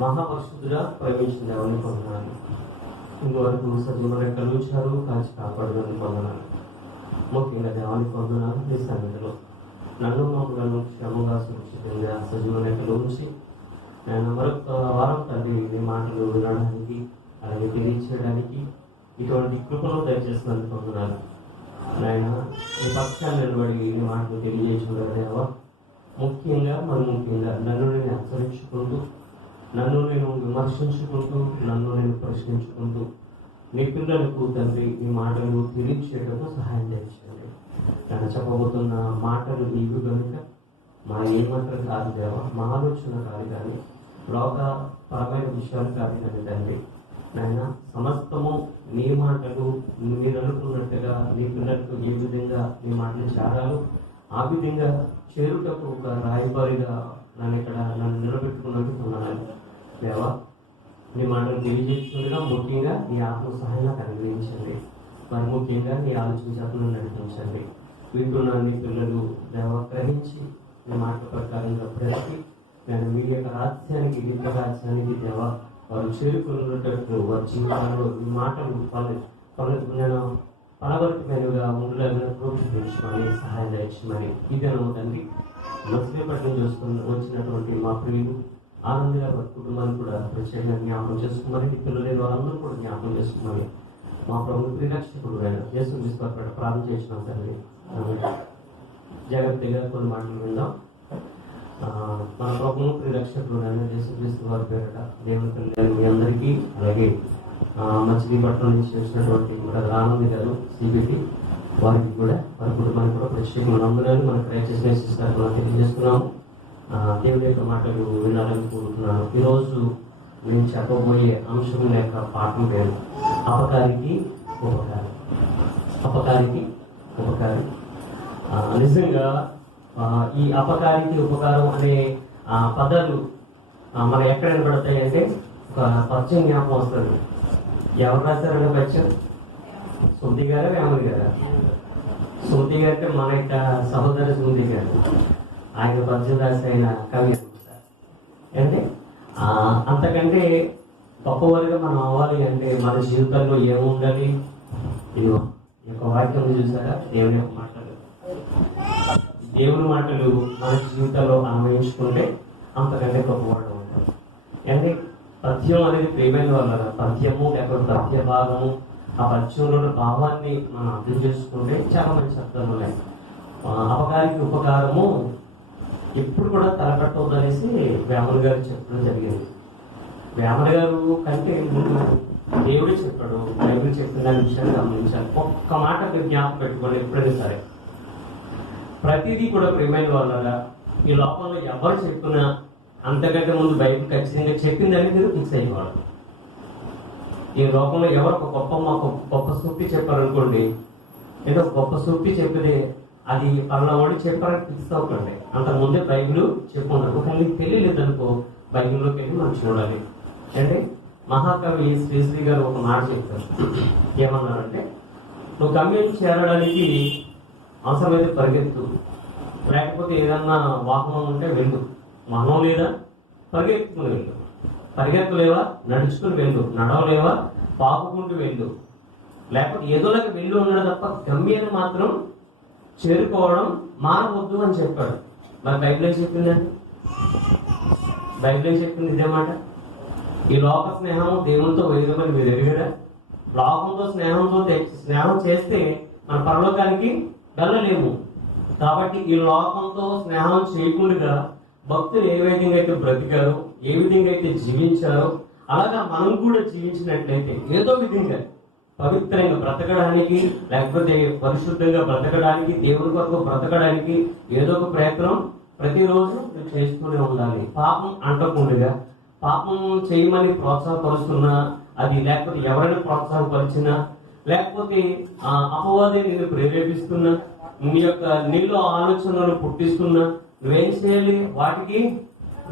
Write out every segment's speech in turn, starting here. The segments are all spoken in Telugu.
మహాపరిశుద్ధుగా ప్రేమించిన దేవుని పొందనాలు. ఇంతవరకు సజీవ రెక్కలు ఉంచారు, కాచి కాపాడుదని పొందనాలు. ముఖ్యంగా దేవాన్ని పొందనాలు. ఈ సన్నిధిలో నన్ను మమ్మలను క్షేమంగా సురక్షితంగా సజీవ రెక్కలు ఉంచి నేను మరొక వారం తండ్రి ఈ మాటలు వినడానికి అలాగే తెలియచేయడానికి ఇటువంటి కృపను దయచేసినందుకు పొందనాలు. నాయన ఈ పక్షాన్ని నిలబడి ఈ మాటలు తెలియజేసిన దేవా, ముఖ్యంగా నన్ను నేను హెచ్చరించుకుంటూ, నన్ను నేను విమర్శించుకుంటూ, నన్ను నేను ప్రశ్నించుకుంటూ నీ పిల్లలకు తండ్రి ఈ మాటలు తెలియచేయడంలో సహాయం చేయండి. నేను చెప్పబోతున్న మాటలు నీవు కనుక మా ఏమాత్రం కాదు దేవా, మా ఆలోచన కాదు కానీ లోకపరమైన విషయాలు కాదు కానీ తండ్రి నాయన సమస్తము నీ మాటలు మీరు అనుకున్నట్టుగా నీ పిల్లలకు ఏ విధంగా నీ మాటలు చేరాలో ఆ విధంగా చేరుటకు ఒక రాయబారిగా నన్ను నిలబెట్టుకున్నట్టు ఉన్నాను దేవా. నీ మాటలు తెలియజేస్తుండగా ముఖ్యంగా నీ ఆత్మ సహాయంగా అనుగ్రహించండి. మరి ముఖ్యంగా నీ ఆలోచన చేతను నడిపించండి. వింటున్న నీ పిల్లలు దేవ గ్రహించి నీ మాట ప్రకారంగా బ్రతికి నేను మీ యొక్క రాజ్యానికి నిత్య రాజ్యానికి దేవ వారు చేరుకున్నట్టు వారి జీవితంలో ఈ మాటలు నేను ఫలవర్తమైనగా ఉండలేదని ప్రోత్సహించమని సహాయం చేయించమని ఇదేనో తండ్రి మత్స్యపట్నం చేసుకుని వచ్చినటువంటి మా ప్రియులు ఆనందంగా వారి కుటుంబాన్ని కూడా ప్రత్యేకంగా జ్ఞాపకం చేసుకోమని పిల్లలు లేని వారందరూ కూడా జ్ఞాపకం చేసుకోమని మా ప్రభుత్వ ప్రిరక్షకుడు ఆయన యేసు క్రీస్తు ప్రార్థన చేసిన తండ్రి. జాగ్రత్తగా కొన్ని మాటలు విందాం. మన ప్రభుత్వ ప్రిరక్షకుడు ఆయన యేసు క్రీస్తు వారి పేరట దేవుని పిల్లలు మీ అందరికీ, అలాగే మచిలీపట్నం నుంచి వచ్చినటువంటి ఆనంద్ గారు సిబిటి వారికి కూడా వారి కుటుంబానికి కూడా ప్రత్యేకమైన అందరూ మన క్రైసిస్ తెలియజేస్తున్నాము. దేవుని యొక్క మాటలు వినాలని కోరుతున్నాను. ఈరోజు నేను చెప్పబోయే అంశం యొక్క పాఠం పేరు అపకారికి ఉపకారం. అపకారికి ఉపకారం. నిజంగా ఈ అపకారికి ఉపకారం అనే పదాలు మన ఎక్కడ పడతాయి అంటే ఒక పద్యం జ్ఞాపకం వస్తుంది. ఎవరు రాశారంటే పద్యం? సుంది గారా వేమన్ గారా? సుంది గారంటే మన యొక్క సహోదర సుంది గారు. ఆయన పద్యం రాసి ఆయన కవి అంటే అంతకంటే గొప్పవారిగా మనం అవ్వాలి అంటే మన జీవితంలో ఏముండాలి? ఇదిగో ఈ యొక్క వాక్యం చూసారా, దేవుని యొక్క మాటలు. దేవుని మాటలు మన జీవితంలో అన్వయించుకుంటే అంతకంటే గొప్పవాడు ఉంటారు. అంటే పద్యం అనేది ప్రేమైన వల్ల పద్యము లేకపోతే పద్య భాగము ఆ పద్యంలో భావాన్ని మనం అర్థం చేసుకుంటే చాలా మంచి అర్థం ఉన్నాయి. అపకారికి ఉపకారము ఎప్పుడు కూడా తలపెట్టవద్దనేసి వేమన్ గారు చెప్పడం జరిగింది. వేమన్ గారు కంటే ముందు దేవుడే చెప్పాడు, బైబిల్ చెప్పిన దాని విషయాన్ని గమనించాలి. ఒక్క మాట జ్ఞాపకం పెట్టుకోండి ఎప్పుడైనా సరే. ప్రతిదీ కూడా ప్రేమైన వాళ్ళగా ఈ లోకంలో ఎవరు చెప్పినా అంతకంటే ముందు బైబిల్ ఖచ్చితంగా చెప్పిందని మీరు ఫిక్స్ అయ్యేవాడు. ఈ లోకంలో ఎవరు ఒక గొప్ప సూక్తి చెప్పారనుకోండి, ఏదో గొప్ప సూక్తి చెప్పితే అది పలానావాడు చెప్పారని ఫిక్స్ అవ్వకండి. అంతకుముందే బైబిల్ చెప్పుకుంటారు. ఒక నీకు తెలియలేదనుకో బైబిల్లోకి వెళ్ళి మనం చూడాలి. అంటే మహాకవి శ్రీశ్రీ గారు ఒక మాట చెప్తారు. ఏమన్నారంటే, నువ్వు గమ్యం చేరడానికి అవసరమైతే పరిగెత్తు, లేకపోతే ఏదన్నా వాహనం ఉంటే వెళ్ళు. వాహనం లేదా పరిగెత్తుకుని వెళ్ళు. పరిగెత్తలేవా నడుచుకుని వెళ్ళు. నడవలేవా పాపుకుంటూ వెళ్ళు. లేకపోతే ఏదోలాగా వెళ్ళు ఉన్నాడు తప్ప గమ్యాన్ని మాత్రం చేరుకోవడం మానవద్దు అని చెప్పాడు. మరి బైబిల్ చెప్పిందండి, బైబిల్ చెప్పింది ఇదే మాట. ఈ లోక స్నేహం దేవునితో వైద్యమని మీరు ఎరిగారా? లోకంతో స్నేహం చేస్తే మన పరలోకానికి వెళ్ళలేము. కాబట్టి ఈ లోకంతో స్నేహం చేయకుండా భక్తులు ఏ విధంగా అయితే బ్రతికారో, ఏ విధంగా అయితే జీవించారో అలాగా మనం కూడా జీవించినట్లయితే ఏదో విధంగా పవిత్రంగా బ్రతకడానికి, లేకపోతే పరిశుద్ధంగా బ్రతకడానికి, దేవుని కొరకు బ్రతకడానికి ఏదో ఒక ప్రయత్నం ప్రతిరోజు చేస్తూనే ఉండాలి. పాపం అంటకుండా, పాపం చేయమని ప్రోత్సాహపరుస్తున్నా అది, లేకపోతే ఎవరైనా ప్రోత్సాహపరిచినా, లేకపోతే అపవాది నిన్ను ప్రేరేపిస్తున్నా, నీ యొక్క నీలో ఆలోచనలు పుట్టిస్తున్నా నువ్వేం చేయాలి? వాటికి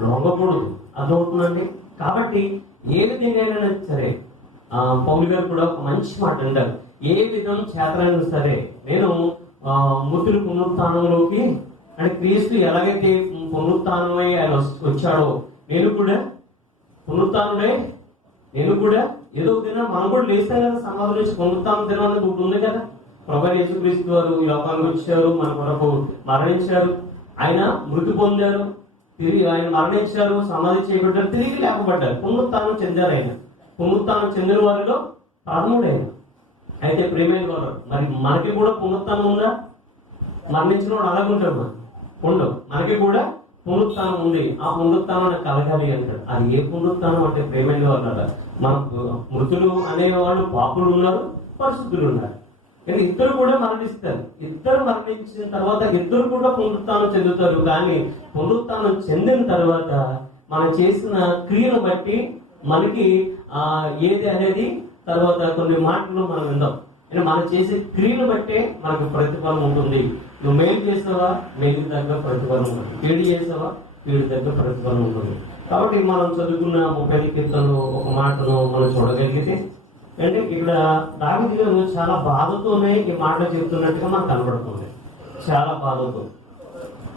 లొంగకూడదు. అర్థమవుతుందండి. కాబట్టి ఏ విధంగా సరే పౌలు గారు కూడా ఒక మంచి మాట అంటారు. ఏ విధం చేతనైనా సరే నేను మృతుల పునరుత్థానంలోకి అంటే క్రీస్తు ఎలాగైతే పునరుత్థానమై ఆయన వచ్చాడో నేను కూడా పునరుత్థానుడే నేను కూడా ఏదో దినం మనం కూడా లేస్తాం కదా సమాధి నుంచి. పునరుత్థాన దినం అనేది ఒకటి ఉంది కదా. ప్రభువైన యేసుక్రీస్తు వారు ఈ లోకానికి వచ్చారు, మన కొరకు మరణించారు, ఆయన మృతి పొందారు, తిరిగి ఆయన మరణించారు, సమాధి చేయబడ్డారు, తిరిగి లేపబడ్డారు, పునరుత్థానం చెందారు. ఆయన పునరుత్థానం చెందిన వారిలో ప్రథముడు ఆయన. అయితే ప్రేమైన వారు, మరి మనకి కూడా పునరుత్థానం ఉందా? మరణించిన వాడు అలాగుంటాడు, మనం ఉండవు. మనకి కూడా పునరుత్థానం ఉంది. ఆ పునరుత్థానం కలగాలి అంటాడు. అది ఏ పునరుత్థానం అంటే ప్రేమైన వారు, మన మృతులు అనేవాళ్ళు పాపులు ఉన్నారు, పరిశుద్ధులు ఉన్నారు. కానీ ఇద్దరు కూడా మరణిస్తారు. ఇద్దరు మరణించిన తర్వాత ఇద్దరు కూడా పునరుత్థానం చెందుతారు. కానీ పునరుత్థానం చెందిన తర్వాత మనం చేసిన క్రియను బట్టి మనకి ఏది అనేది తర్వాత కొన్ని మాటలు మనం విందాం. అంటే మనం చేసే క్రియను బట్టే మనకు ప్రతిఫలం ఉంటుంది. నువ్వు మేలు చేసావా, మేలు తగ్గ ప్రతిఫలం ఉంటుంది. కీడు చేసావా, కీడు తగ్గ ప్రతిఫలం ఉంటుంది. కాబట్టి మనం చదువుకున్న 30 కీర్తనలు ఒక మాటను మనం చూడగలిగితే, అంటే ఇక్కడ దావీదు గారు చాలా బాధతోనే ఈ మాటలు చెప్తున్నట్టుగా మనకు కనబడుతుంది, చాలా బాధతో.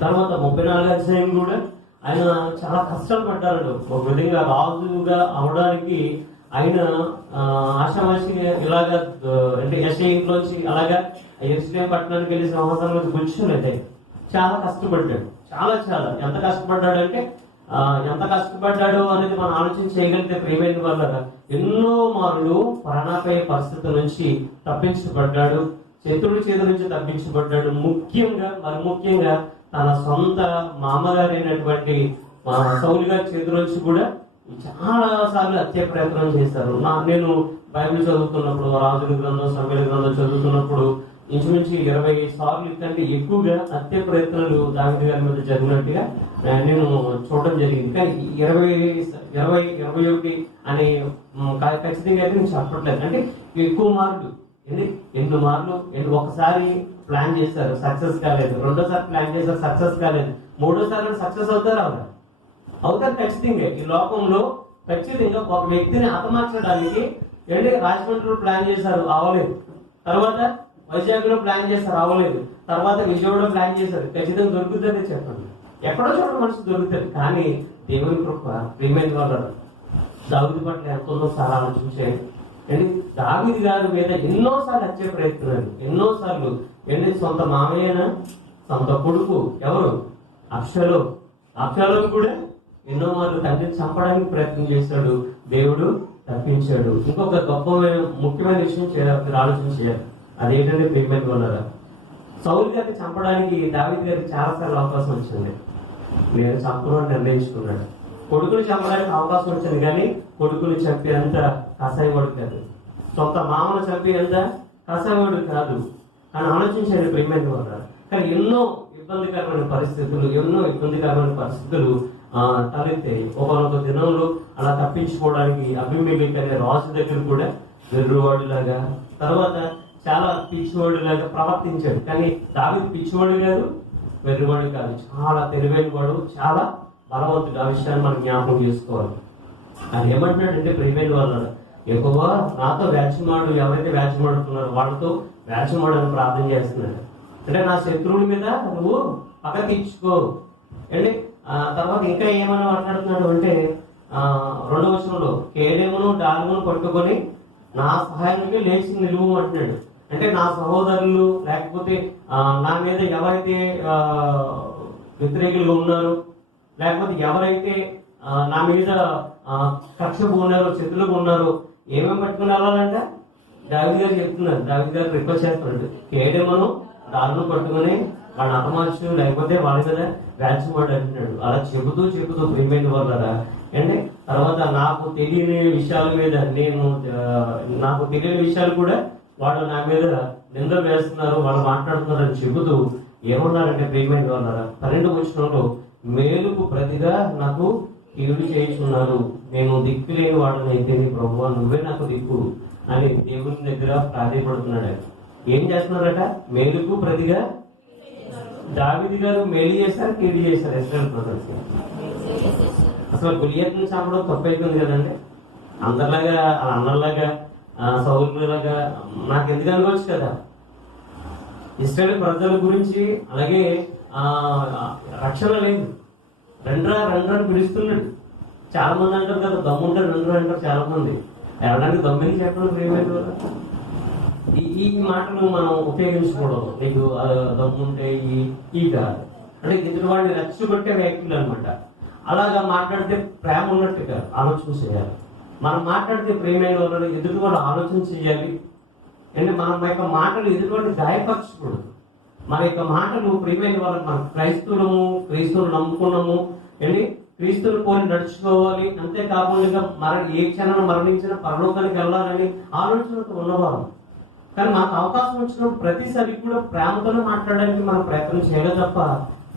తర్వాత 34వ అధ్యాయం కూడా ఆయన చాలా కష్టాలు పడ్డారు. ఒక విధంగా రాజుగా అవడానికి ఆయన ఆశామాషిగా ఇలాగా అంటే యెషయా ఇంట్లోంచి అలాగా యెరూషలేము పట్టణానికి వెళ్ళి సింహాసనంలో కూర్చోలేదు. చాలా కష్టపడ్డాడు, చాలా చాలా. ఎంత కష్టపడ్డాడంటే ఎంత కష్టపడ్డాడు అనేది మనం ఆలోచన చేయగలిగితే ప్రియమైన వల్ల ఎన్నో మార్లు ప్రాణాపాయ పరిస్థితుల నుంచి తప్పించబడ్డాడు, శత్రువుల చేతుల నుంచి తప్పించబడ్డాడు. ముఖ్యంగా తన సొంత మామగారు అయినటువంటి సౌలు గారి చేతుల నుంచి కూడా చాలా సార్లు హత్య ప్రయత్నం చేశారు. నేను బైబిల్ చదువుతున్నప్పుడు, రాజుల గ్రంథం, సమయాల గ్రంథం చదువుతున్నప్పుడు ఇంచుమించు 20 సార్లు కంటే ఎక్కువగా హత్య ప్రయత్నాలు దావీదు గారి మీద జరిగినట్టుగా నేను చూడడం జరిగింది. కానీ 21 అనే ఖచ్చితంగా అయితే నేను చెప్పట్లేదు. అంటే ఎక్కువ మార్లు, ఎన్ని మార్లు, ఒకసారి ప్లాన్ చేశారు, సక్సెస్ కాలేదు. రెండోసారి ప్లాన్ చేశారు, సక్సెస్ కాలేదు. మూడోసారి సక్సెస్ అవుతారు ఖచ్చితంగా. ఈ లోకంలో ఖచ్చితంగా ఒక వ్యక్తిని హతమార్చడానికి రాజమండ్రిలో ప్లాన్ చేశారు, అవ్వలేదు. తర్వాత వైజాగ్ లో ప్లాన్ చేశారు, అవ్వలేదు. తర్వాత విజయవాడలో ప్లాన్ చేశారు, ఖచ్చితంగా దొరుకుతుందని చెప్పండి. ఎక్కడో చోట మనిషి దొరుకుతుంది. కానీ దేవుని కృప ప్రియమైన వాళ్ళు దావీదు పట్ల ఎంత ఉందో చాలా ఆలోచించేయండి. దావీదు గారి మీద ఎన్నోసార్లు హత్య ప్రయత్నాలు, ఎన్నోసార్లు. సొంత మామయ్యన, సొంత కొడుకు ఎవరు, అబ్షాలోము కూడా ఎన్నో మార్లు తండ్రిని చంపడానికి ప్రయత్నం చేశాడు, దేవుడు తప్పించాడు. ఇంకొక ముఖ్యమైన విషయం మీరు ఆలోచన చేయాలి. అదేంటంటే ప్రియమైన వాళ్ళరా, సౌలు గారిని చంపడానికి దావీదు గారికి చాలా సార్లు అవకాశం వచ్చింది. నేను చంపను నిర్ణయించుకున్నాడు. కొడుకుని చంపడానికి అవకాశం వచ్చింది, కానీ కొడుకుని చంపేంత కసాయవాడు కాదు, సొంత మామను చంపేంత కసాయవాడు కాదు అని ఆలోచించాడు ప్రియమైన వాళ్ళరా. కానీ ఎన్నో ఇబ్బందికరమైన పరిస్థితులు తలెత్తాయి. ఒకనొక దినంలో అలా తప్పించుకోవడానికి అబీమెలెకు అనే రాజు దగ్గర కూడా వెర్రివాడులాగా, తర్వాత చాలా పిచ్చివాడులాగా ప్రవర్తించాడు. కానీ దావీదు పిచ్చివాడు కాదు, వెర్రివాడు కాదు, చాలా తెలివైన వాడు, చాలా బలవంతుడు. ఆ విషయాన్ని మనం జ్ఞాపకం చేసుకోవాలి. అది ఏమంటున్నాడంటే ప్రియమైన వాళ్ళు, యెహోవా నాతో వ్యాజ్యమాడు, ఎవరైతే వ్యాజ్యమాడుతున్నారో వాళ్ళతో వ్యాజ్యమాడని ప్రార్థన చేస్తున్నాడు. అంటే నా శత్రువుల మీద నువ్వు పగ తీర్చుకో. అంటే తర్వాత ఇంకా ఏమన్నా మాట్లాడుతున్నాడు అంటే 2వ వచనంలో, కేడెమును డాలుమును పట్టుకొని నా సహాయానికి లేచి నిలువు అంటున్నాడు. అంటే నా సహోదరులు లేకపోతే నా మీద ఎవరైతే వ్యతిరేకులుగా ఉన్నారు, లేకపోతే ఎవరైతే నా మీద కక్ష ఉన్నారో, శత్రులుగా ఉన్నారో, ఏమేమి పట్టుకుని వెళ్ళాలంట దావీదు గారు చెప్తున్నారు. దావీదు గారు రిక్వెస్ట్ చేస్తున్నాడు, కేడెమును డాలును పట్టుకుని వాళ్ళని అపమార్చు, లేకపోతే వాళ్ళ మీద వ్యాజ్యమాడు అంటున్నాడు. అలా చెబుతూ ప్రియమైన వాళ్ళరా. అంటే తర్వాత నాకు తెలియని విషయాల మీద నాకు తెలియని విషయాలు కూడా వాళ్ళు నా మీద నిందలు వేస్తున్నారు, వాళ్ళు మాట్లాడుతున్నారు అని చెబుతూ ఏమన్నారంటే ప్రియమైన వాళ్ళరా, 12వ వచనంలో, మేలుకు ప్రతిగా నాకు కీడు చేయించున్నారు, నేను దిక్కు లేని వాడిని అయితే ప్రభువా నువ్వే నాకు దిక్కు అని దేవుని దగ్గర ప్రాధాయపడుతున్నాడు. ఏం చేస్తున్నారట? మేలుకు ప్రతిగా. దావీదు గారు మేలు చేశారు, కీడు చేశారు ఇశ్రాయేలు ప్రజలకి. అసలు గులియాతుని చంపడం తప్పైపోయింది కదండి. అందరిలాగా సౌలులాగా నాకు ఎందుకు అనుకోవచ్చు కదా. ఇశ్రాయేలు ప్రజల గురించి అలాగే రక్షణ లేదు. రండ్రా అని పిలుస్తున్నాడు. చాలా మంది అంటారు కదా, దమ్ముంటారు రెండు అంటారు చాలా మంది. ఎవరికి దమ్మిని చెప్పడం ప్రియమైన కదా. ఈ మాటలు మనం ఉపయోగించకూడదు. నీకు దమ్ముంటే ఈ కాదు అంటే ఎదుటి వాడిని రెచ్చగొట్టే వ్యాఖ్యలు అనమాట. అలాగా మాట్లాడితే ప్రేమ ఉన్నట్టుగా ఆలోచన చేయాలి. మనం మాట్లాడితే ప్రేమైన వాళ్ళు ఎదుటి వాళ్ళు ఆలోచన చేయాలి. అంటే మన యొక్క మాటలు ఎదుటి వాడిని గాయపరచకూడదు. మన యొక్క మాటలు ప్రియమైన వాళ్ళకి మనం క్రైస్తవులు నమ్ముకున్నాము ఏంటి, క్రీస్తుని పోలి నడుచుకోవాలి, అంతేకాకుండా ఏ క్షణాన్ని మరణించినా పరలోకానికి వెళ్ళాలని ఆలోచనతో ఉన్నవారు. కానీ మాకు అవకాశం వచ్చినప్పుడు ప్రతిసారి కూడా ప్రేమతోనే మాట్లాడడానికి మనం ప్రయత్నం చేయాలి తప్ప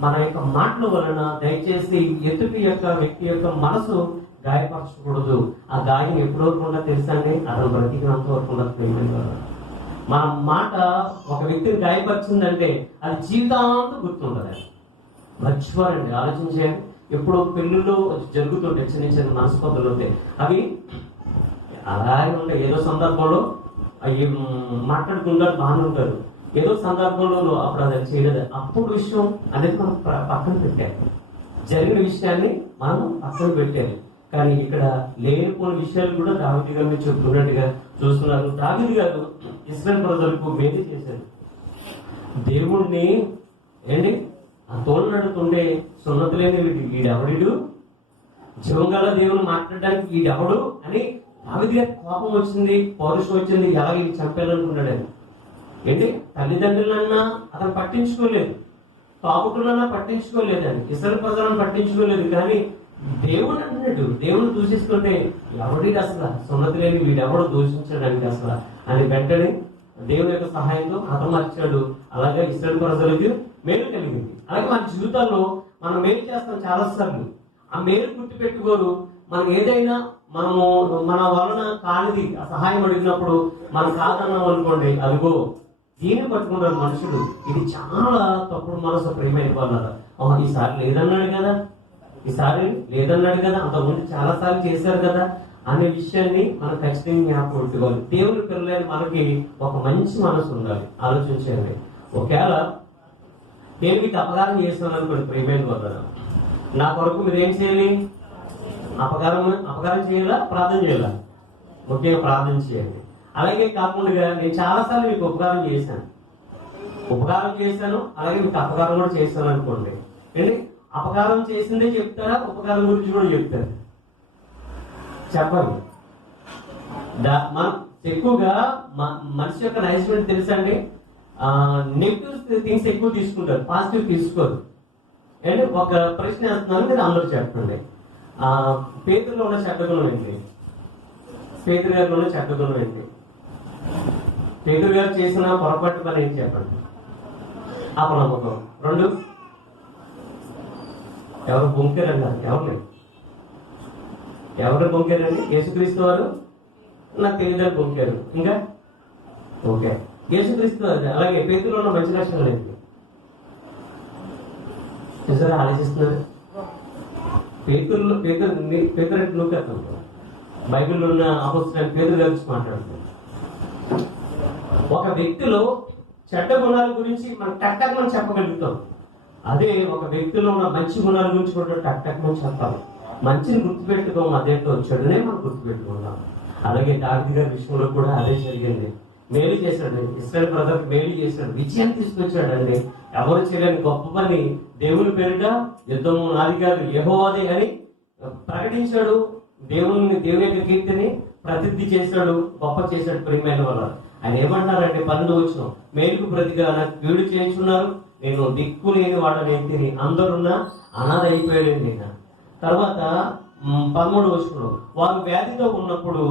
మన యొక్క మాటల వలన దయచేసి ఎదుటి యొక్క వ్యక్తి యొక్క మనసు గాయపరచకూడదు. ఆ గాయం ఎప్పటి వరకు ఉండదు తెలుసండి, అతను బ్రతికినంత వరకు ఉండదు. మన మాట ఒక వ్యక్తిని గాయపరిచిందంటే అది జీవితాంతం గుర్తుండదు. మర్చిపోరండి, ఆలోచించండి. ఎప్పుడు పెళ్ళిళ్ళు జరుగుతుంటాయి చిన్న చిన్న మనస్పర్ధలు ఉంటాయి, అవి అలాగే ఉంటాయి. ఏదో సందర్భంలో అవి మాట్లాడుకుంటారు, బాగానే ఉంటారు. ఏదో సందర్భంలో అప్పుడు అది చేయలేదు. అప్పుడు విషయం అనేది మనం పక్కన పెట్టాలి. జరిగిన విషయాన్ని మనం పక్కన పెట్టాలి. కానీ ఇక్కడ లేనిపోయిన విషయాలు కూడా దావీదు గారు మీరు చెప్తున్నట్టుగా చూస్తున్నారు. దావీదు గారు ఇశ్రాయేలు ప్రజలకు మేలు చేశారు. దేవుణ్ణి ఏంటి ఆ తోలు నడుతుంటే సున్నతి లేని వీడెవడు, జీవంగల దేవుని మాట్లాడడానికి వీడెవడు అని దావీదు గారికి కోపం వచ్చింది, పౌరుషం వచ్చింది. ఎలాగే చంపాలనుకున్నాడు అని ఏంటి, తల్లిదండ్రులన్నా అతను పట్టించుకోలేదు, తాగుతున్నా పట్టించుకోలేదని, ఇశ్రాయేలు ప్రజలను పట్టించుకోలేదు. కానీ దేవుడు అంటున్నాడు, దేవుని దూషిస్తుంటే ఎవడి అసలు సున్నతి లేని వీడెవడు దూషించడానికి అసలు అని వెంటనే దేవుని యొక్క సహాయంతో హతమార్చాడు. అలాగే ఇశ్రాయేలు ప్రజలకు మేలు కలిగింది. అలాగే మన జీవితాల్లో మనం మేలు చేస్తాం చాలా సార్లు, ఆ మేలు గుర్తు పెట్టుకోరు. మనం ఏదైనా మనము మన వలన కానిది ఆ సహాయం అడిగినప్పుడు మనం కాదన్నాం అనుకోండి, అదిగో దీన్ని పట్టుకుంటారు మనుషులు. ఇది చాలా తప్పుడు మనసు ప్రియమైన వాళ్ళ. ఈసారి లేదన్నాడు కదా, అంతకుముందు చాలా సార్లు చేశారు కదా అనే విషయాన్ని మనం ఖచ్చితంగా జ్ఞాపకం పెట్టుకోవాలి. దేవుని పిల్లలైన మనకి ఒక మంచి మనసు ఉండాలి. ఆలోచించండి, ఒకవేళ నేను మీకు అపకారం చేస్తున్నాను అనుకోండి ప్రియమైన వాళ్ళ, నా కొరకు మీరు ఏం చేయాలి? అపకారం చేయాలా, ప్రార్థన చేయాలా? ముఖ్యంగా ప్రార్థన చేయండి. అలాగే కాకుండా నేను చాలాసార్లు మీకు ఉపకారం చేశాను, అలాగే మీకు అపకారం కూడా చేశాను అనుకోండి. ఏంటి, అపకారం చేసిందే చెప్తారా, ఉపకారం గురించి కూడా చెప్తారు? చెప్పండి. మనం ఎక్కువగా మనిషి యొక్క నైజ్మెంట్ తెలుసండి, నెగిటివ్ థింగ్స్ ఎక్కువ తీసుకుంటారు, పాజిటివ్ తీసుకోరు. అంటే ఒక ప్రశ్న వేస్తున్నాను, మీరు అందరూ చెప్పండి. పేతురులో ఉన్న చెడ్డగుణం ఏంటి? పేతురు గారిలో ఉన్న చెడ్డగుణం ఏంటి? పేతురు గారు చేసిన పొరపాటు పని ఏంటి చెప్పండి? అపనమ్మకం. 2, ఎవరు బొంకారన్నారు? ఎవరు బొంకారండి? యేసుక్రీస్తు వారు నాకు తెలియదని బొంకారు. ఇంకా ఓకే, యేసుక్రీస్తు వారు. అలాగే పేతురులో ఉన్న మంచి లక్షణాలు ఏంటి? చూసారా, ఆలోచిస్తున్నారు. పేతురు నూకెత్తాం. బైబిల్లో ఉన్న అపోస్తలుడైన పేతురు గురించి మాట్లాడుతాం. ఒక వ్యక్తిలో చెడ్డ గుణాల గురించి మనం టక్ మనం చెప్పగలుగుతాం. అదే ఒక వ్యక్తిలో ఉన్న మంచి గుణాల గురించి కూడా టక్ మనం చెప్పాలి. మంచిని గుర్తుపెట్టుకోం, అదేంటో చెడునే మనం గుర్తుపెట్టుకుంటాం. అలాగే దావీదు గారి విషయంలో కూడా అదే జరిగింది. మేలు చేశాడు, ఇశ్రాయేలు ప్రజలకు మేలు చేశాడు, విజయం తీసుకొచ్చాడండి. ఎవరు చేయలేని గొప్ప పని దేవుని పేరిట యుద్ధం నాది కాదు యెహోవాదే అని ప్రకటించాడు. దేవుని యొక్క కీర్తిని ప్రసిద్ధి చేశాడు, గొప్ప చేశాడు. ప్రియమైన వల్ల ఆయన ఏమంటారంటే 12 వచనం, మేలుకు ప్రతిగా నాకు కీడు చేయించున్నారు, నేను దిక్కు లేని వాడని తిని అందరున్నా అనాథ అయిపోయాడు నేను. తర్వాత 13 వచనం, వారు వ్యాధితో ఉన్నప్పుడు,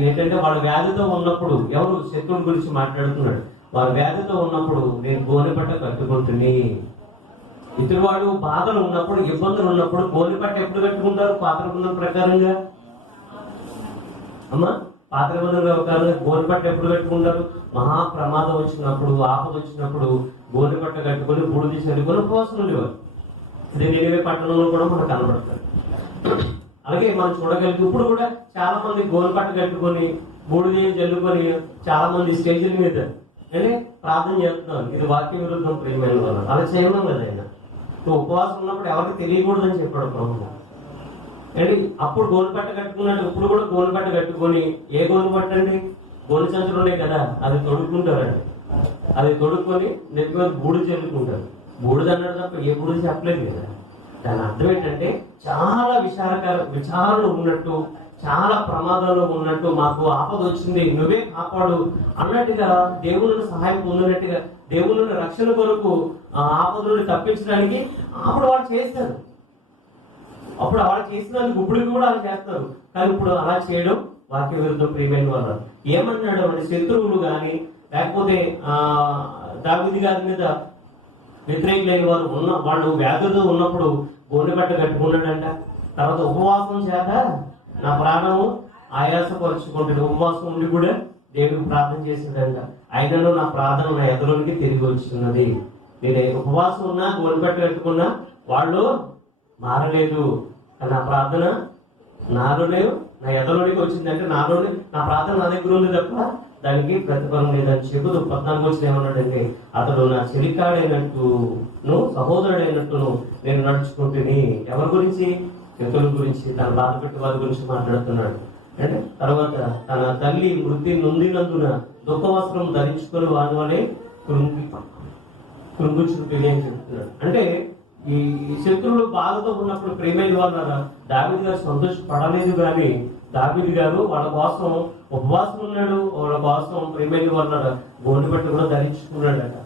ఏంటంటే వాళ్ళు వ్యాధితో ఉన్నప్పుడు, ఎవరు శత్రువుల గురించి మాట్లాడుతున్నాడు. వారు వ్యాధితో ఉన్నప్పుడు నేను గోనెపట్ట కట్టుకుంటుని. ఇతరువాడు బాధలు ఉన్నప్పుడు, ఇబ్బందులు ఉన్నప్పుడు గోనెపట్ట ఎప్పుడు కట్టుకుంటారు? పాత నిబంధన ప్రకారంగా అమ్మా, పాత నిబంధన ప్రకారంగా గోనెపట్ట ఎప్పుడు కట్టుకుంటారు? మహా ప్రమాదం వచ్చినప్పుడు, ఆపద వచ్చినప్పుడు గోనెపట్ట కట్టుకొని బూడిది చల్లుకొని ఉపవాసం ఉండేవారు. ఇది నినివే పట్టణంలో కూడా మనకు కనబడతారు. అలాగే మనం చూడగలిగి ఇప్పుడు కూడా చాలా మంది గోనెపట్ట కట్టుకొని బూడిది జల్లుకొని చాలా మంది స్టేజీల మీద అంటే ప్రార్థన చేస్తున్నారు. ఇది వాక్య విరుద్ధం ప్రియమైన వాళ్ళు. అలా చేయడం కదా ఆయన. ఉపవాసం ఉన్నప్పుడు ఎవరికి తెలియకూడదని చెప్పాడు ప్రభువు. అండి అప్పుడు గోనుపట్ట కట్టుకున్నాడు, ఇప్పుడు కూడా గోనుపట్ట కట్టుకొని, ఏ గోనుపట్ట అండి, గోను సంచులు ఉన్నాయి కదా, అది తొడుక్కుంటారండి. అది తొడుక్కొని నెత్తి మీద బూడిద చల్లుకుంటారు. బూడిద అన్నాడు తప్ప ఏ బూడిద చెప్పలేదు కదా. దాని అర్థం ఏంటంటే చాలా విచారణ ఉన్నట్టు, చాలా ప్రమాదంలో ఉన్నట్టు, మాకు ఆపద వచ్చింది నువ్వే కాపాడు అన్నట్టుగా దేవుని సహాయం పొందినట్టుగా, దేవుని రక్షణ కొరకు ఆపద నుండి తప్పించడానికి అప్పుడు వాళ్ళు చేస్తారు. అప్పుడు వాళ్ళు చేసినందుకు ఇప్పుడు కూడా అలా చేస్తారు. కానీ ఇప్పుడు అలా చేయడం వాక్య విరుద్ధం. ప్రియమైన వాళ్ళు ఏమన్నాడు అంటే, శత్రువులు కానీ లేకపోతే దావీదు గారి మీద వ్యతిరేకులైన వారు వాళ్ళు వ్యాధులతో ఉన్నప్పుడు గోనెపట్ట కట్టుకున్నాడంట. తర్వాత ఉపవాసం చేత నా ప్రాణము ఆయాసపరుచుకుంటాడు. ఉపవాసం ఉండి కూడా దేవుడికి ప్రార్థన చేసిందంట. అయినను నా ప్రార్థన నా ఎదురునికి తిరిగి వచ్చినది. నేను ఉపవాసం ఉన్నా, గోనెపట్ట కట్టుకున్నా వాళ్ళు మారలేదు. నా ప్రార్థన నాలోనే నా ఎదలోనికి వచ్చిందంటే నాలోనే నా ప్రార్థన నా దగ్గర ఉంది తప్ప దానికి ప్రతిఫలం లేదని చెబుతూ 14 వచ్చిన ఏమన్నాడంటే, అతడు నా చెలికాడైనట్టును సహోదరుడైనట్టును నేను నడుచుకుంటుని. ఎవరి గురించి? శత్రువుల గురించి, తన బాధ పెట్టి వారి గురించి మాట్లాడుతున్నాడు. అంటే తర్వాత తన తల్లి మృతి నొందినందున దుఃఖ వస్త్రం ధరించుకొని వాని వలె కృంగుచుంటుంది అని చెప్తున్నాడు. అంటే ఈ శత్రువులు బాధతో ఉన్నప్పుడు ప్రేమైన వాళ్ళ దావీదు గారు సంతోషపడలేదు. కానీ దావీదు గారు వాళ్ళ కోసం ఉపవాసం ఉన్నాడు, వాళ్ళ కోసం ప్రేమైన వాళ్ళ గోనెపట్ట కూడా ధరించుకున్నాడట.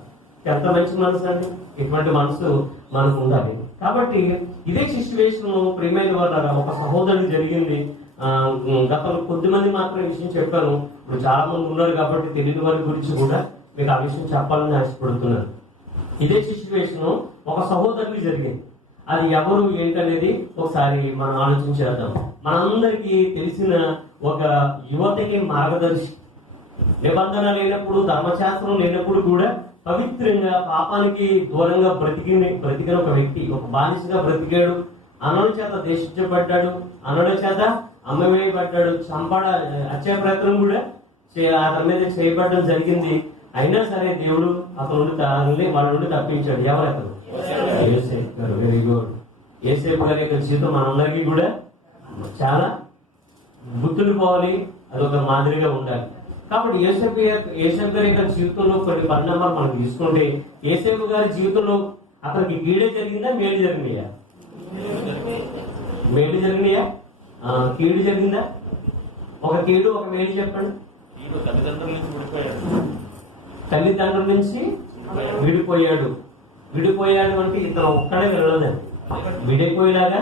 ఎంత మంచి మనసు అండి! ఇటువంటి మనసు మనకు ఉండాలి. కాబట్టి ఇదే సిచ్యువేషన్ ప్రేమైన వాళ్ళ ఒక సహోదరుడు జరిగింది. గతంలో కొద్దిమంది మాత్రం విషయం చెప్పాను. ఇప్పుడు చాలా మంది ఉన్నారు కాబట్టి తెలియని వారి గురించి కూడా మీకు ఆ విషయం చెప్పాలని ఆశపడుతున్నాను. ఇదే సిచ్యువేషన్ ఒక సహోదరుడికి జరిగింది. అది ఎవరు ఏంటనేది ఒకసారి మనం ఆలోచించేద్దాం. మనందరికీ తెలిసిన ఒక యువతకి మార్గదర్శి. నిబంధన లేనప్పుడు, ధర్మశాస్త్రం లేనప్పుడు కూడా పవిత్రంగా పాపానికి దూరంగా బ్రతికిన ఒక వ్యక్తి, ఒక బానిసగా బ్రతికాడు. అన్నల చేత దేశించబడ్డాడు, అన్నల చేత అమ్మవేయబడ్డాడు, హత్యా ప్రయత్నం కూడా అతని మీద చేయబడడం జరిగింది. అయినా సరే దేవుడు అతను వాళ్ళ నుండి తప్పించాడు. ఎవరు అతను? యోసేపు గారు. Very good. యోసేపు గారి యొక్క జీవితం మనందరికీ కూడా చాలా గుర్తుండిపోవాలి, అదొక మాదిరిగా ఉండాలి. కాబట్టి యోసేపు గారి యొక్క జీవితంలో కొన్ని పరిణామాలు మనం తీసుకుంటే, యోసేపు గారి జీవితంలో అతనికి కీడే జరిగిందా, మేలు జరిగినాయా? మేలు జరిగినాయా? కీడు జరిగిందా? ఒక కీడు, ఒక మేలు చెప్పండి. తల్లిదండ్రుల నుంచి విడిపోయాడు. విడిపోయాడు అంటే ఇతను ఒక్కడే వెళ్ళదండి, విడిపోయేలాగా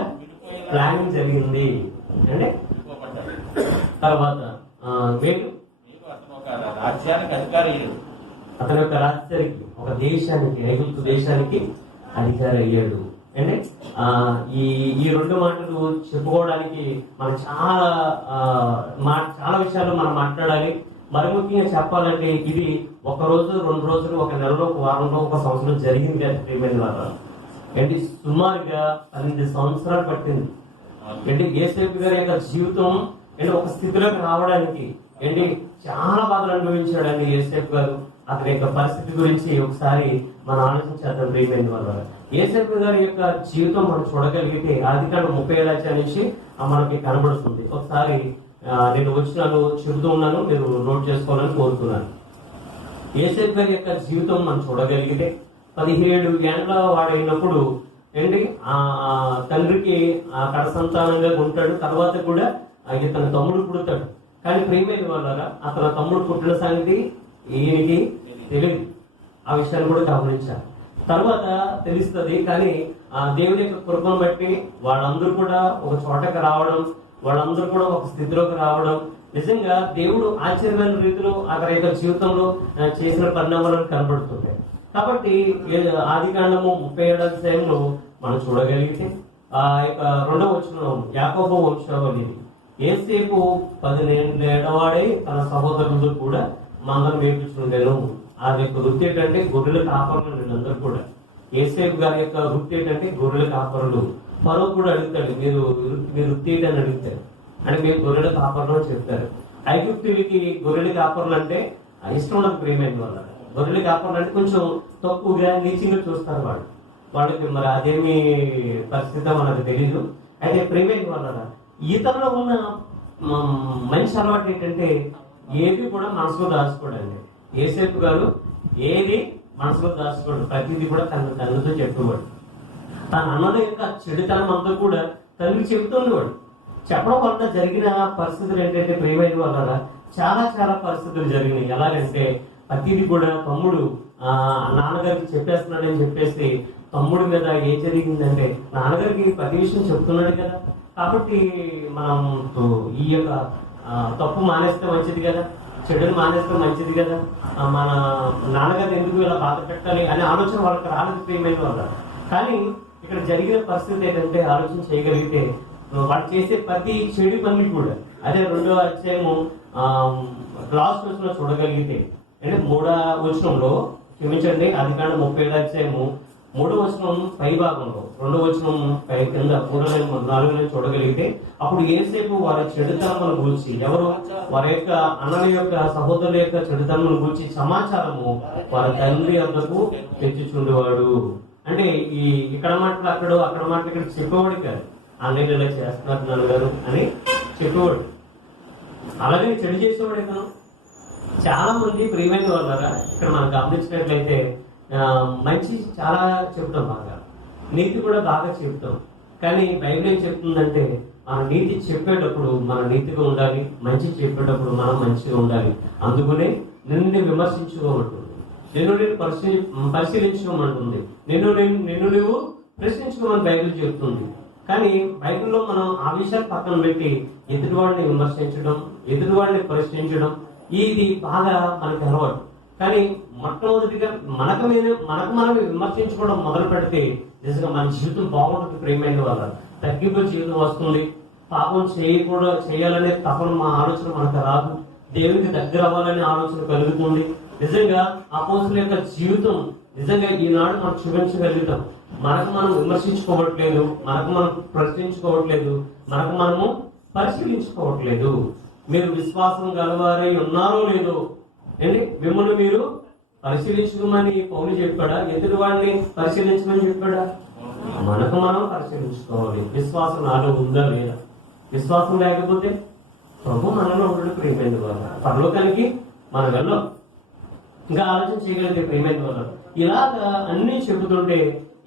ప్లానింగ్ జరిగింది అంటే. తర్వాత అతని యొక్క రాజ్యానికి, ఒక దేశానికి, ఐగుప్తు దేశానికి అధికారి అయ్యాడు. అంటే ఈ రెండు మాటలు చెప్పుకోవడానికి మనం చాలా విషయాలు మనం మాట్లాడాలి. మరి ముఖ్యంగా చెప్పాలంటే ఇది ఒక రోజు, 2 రోజులు, ఒక నెలలో, ఒక వారంలో, ఒక సంవత్సరం జరిగింది అంటే ప్రియమైన వారు. అంటే సుమారుగా 12 సంవత్సరాలు పట్టింది. అంటే యోసేపు గారి యొక్క జీవితం అంటే ఒక స్థితిలోకి రావడానికి ఏంటి చాలా బాధలు అనుభవించాడండి యోసేపు గారు. అతని యొక్క పరిస్థితి గురించి ఒకసారి మనం ఆలోచించేద్దాం ప్రియమైన వారు. యోసేపు గారి యొక్క జీవితం మనం చూడగలిగితే ఆదికాండం 37 అధ్యాయం నుంచి మనకి కనబడుతుంది. ఒకసారి నేను వచ్చినాను చెబుతూ ఉన్నాను, మీరు నోట్ చేసుకోవాలని కోరుతున్నాను. యోసేపు గారి యొక్క జీవితం మనం చూడగలిగితే 17 ఏళ్ల వాడైనప్పుడు ఏంటి తండ్రికి కడ సంతానంగా ఉంటాడు. తర్వాత కూడా తన తమ్ముడు పుడతాడు. కానీ ప్రియమైన వాళ్ళారా, అతని తమ్ముడు పుట్టిన సంగతి ఈయనకి తెలియదు. ఆ విషయాన్ని కూడా గమనించాలి. తర్వాత తెలుస్తుంది. కానీ దేవుని యొక్క కృపను బట్టి వాళ్ళందరూ కూడా ఒక చోటకి రావడం, వాళ్ళందరూ కూడా ఒక స్థితిలోకి రావడం, నిజంగా దేవుడు ఆశ్చర్యమైన రీతిలో అతని యొక్క జీవితంలో చేసిన పరిణామాలను కనబడుతున్నాయి. కాబట్టి ఆదికాండము 37వ అధ్యాయంలో మనం చూడగలిగితే ఆ యొక్క 2వ వచనం యాకోబు వంశావళి. యోసేపు 17 ఏళ్లవాడే తన సహోదరులతో కూడా మందను మేపుచుండెను. ఆ యొక్క వృత్తి ఏంటంటే గొర్రెల కాపరులు. వీళ్ళందరూ కూడా యోసేపు గారి యొక్క వృత్తి ఏంటంటే గొర్రెల కాపరులు. ఫరో కూడా అడుగుతాడు, మీరు వృత్తి ఏంటని అడుగుతారు. అంటే మేము గొర్రెల కాపరులు అని చెప్తారు. ఐగుప్తులకి గొర్రెల కాపరులు అంటే ఇష్టం ఉండదు ప్రియమైన వాళ్ళ. గొర్రెల కాపరులు అంటే కొంచెం తక్కువగా నీచంగా చూస్తారు వాళ్ళకి. మరి అదేమి పరిస్థితి మనకు తెలీదు. అయితే ప్రేమైన వాళ్ళ ఇతరులో ఉన్న మంచి అలవాటు ఏంటంటే ఏది కూడా మనసులో దాచుకోడండి. యేసేపు గారు ఏది మనసులో దాచుకోడు, ప్రతిదీ కూడా తండ్రితో చెప్పేవాడు. తన అన్నల యొక్క చెడుతనం అంతా కూడా తండ్రికి చెబుతుండేవాడు. చెప్పడం వల్ల జరిగిన పరిస్థితులు ఏంటంటే ప్రియమైన వాళ్ళ చాలా చాలా పరిస్థితులు జరిగినాయి. ఎలాగంటే ప్రతిదీ కూడా తమ్ముడు నాన్నగారికి చెప్పేస్తున్నాడని చెప్పేసి తమ్ముడి మీద ఏం జరిగిందంటే నాన్నగారికి ప్రతి విషయం చెప్తున్నాడు కదా, కాబట్టి మనం ఈ యొక్క తప్పు మానేస్తే మంచిది కదా, చెడుని మానేస్తే మంచిది కదా, మన నాన్నగారు ఎందుకు ఇలా బాధ పెట్టాలి అనే ఆలోచన వాళ్ళకి రాలేదు ప్రియమైన వాళ్ళ. కానీ ఇక్కడ జరిగిన పరిస్థితి ఏంటంటే ఆలోచన చేయగలిగితే వాళ్ళు చేసే ప్రతి చెడు పని కూడా అదే 2వ అధ్యాయము లాస్ట్ లో చూడగలిగితే అంటే 3వ వచనంలో క్షమించండి, ఆదికాండం 37వ అధ్యాయము 3వ వచనం పై భాగంలో 2వ వచనం పై కింద 4 చూడగలిగితే అప్పుడు యేసేపు వారి చెడుతనమును గూర్చి ఎవరు వారి యొక్క అన్నల యొక్క సహోదరుల యొక్క చెడుతనమును గూర్చి సమాచారము వారి తండ్రి వద్దకు తెచ్చుచుండేవాడు. అంటే ఈ ఇక్కడ మాటలు అక్కడ మాటలు ఇక్కడ చెప్పేవాడు కాదు, అన్నయ్య ఇలా చేస్తున్నారు నాన్నగారు అని చెప్పేవాడు. అలాగే చెడు చేసేవాడు ఇతను. చాలా మంది ప్రియమైన వాళ్ళరా ఇక్కడ మనం గమనించినట్లయితే మంచి చాలా చెప్తాం, బాగా నీతి కూడా బాగా చెప్తాం. కానీ బైబిల్ ఏం చెప్తుందంటే మన నీతి చెప్పేటప్పుడు మన నీతిగా ఉండాలి, మంచి చెప్పేటప్పుడు మనం మంచిగా ఉండాలి. అందుకనే నిన్ను విమర్శించుకోమంటుంది, నిన్ను నేను పరిశీలించుకోమంటుంది, నిన్ను నువ్వు ప్రశ్నించుకోమని బైబిల్ చెప్తుంది. కానీ బైబిల్లో మనం ఆ విషయాలు పక్కన పెట్టి ఎదుటివాడిని విమర్శించడం, ఎదుటివాడిని పరిశీలించడం ఇది బాగా మనకు అలవాటు. కానీ మొట్టమొదటిగా మనకు మనం విమర్శించుకోవడం మొదలు పెడితే నిజంగా మన జీవితం బాగుంటుంది ప్రియమైన వాళ్ళ. తగ్గిపోయి జీవితం వస్తుంది, పాపం చేయాలనే తపన మా ఆలోచన మనకు రాదు, దేవునికి దగ్గర అవ్వాలనే ఆలోచన కలుగుతుంది. నిజంగా అపోస్తుల యొక్క జీవితం నిజంగా ఈనాడు మనం చూపించగలుగుతాం. మనకు మనం విమర్శించుకోవట్లేదు, మనకు మనం ప్రశ్నించుకోవట్లేదు, మనకు మనము పరిశీలించుకోవట్లేదు. మీరు విశ్వాసం గలవారై ఉన్నారో లేదో ఏంటి మిమ్మల్ని మీరు పరిశీలించుకోమని పౌలు చెప్పాడా, ఎదుటి వాడిని పరిశీలించమని చెప్పాడా? మనకు మనం పరిశీలించుకోవాలి. విశ్వాసం నాలో ఉందా లేదా? విశ్వాసం లేకపోతే ప్రభు మనలో ఉండడం ప్రియమైన వాళ్ళ పరలోకానికి మనం వెళ్ళం. ఇంకా ఆలోచన చేయగలిగితే ప్రియమైన వాళ్ళు ఇలాగా అన్ని చెబుతుంటే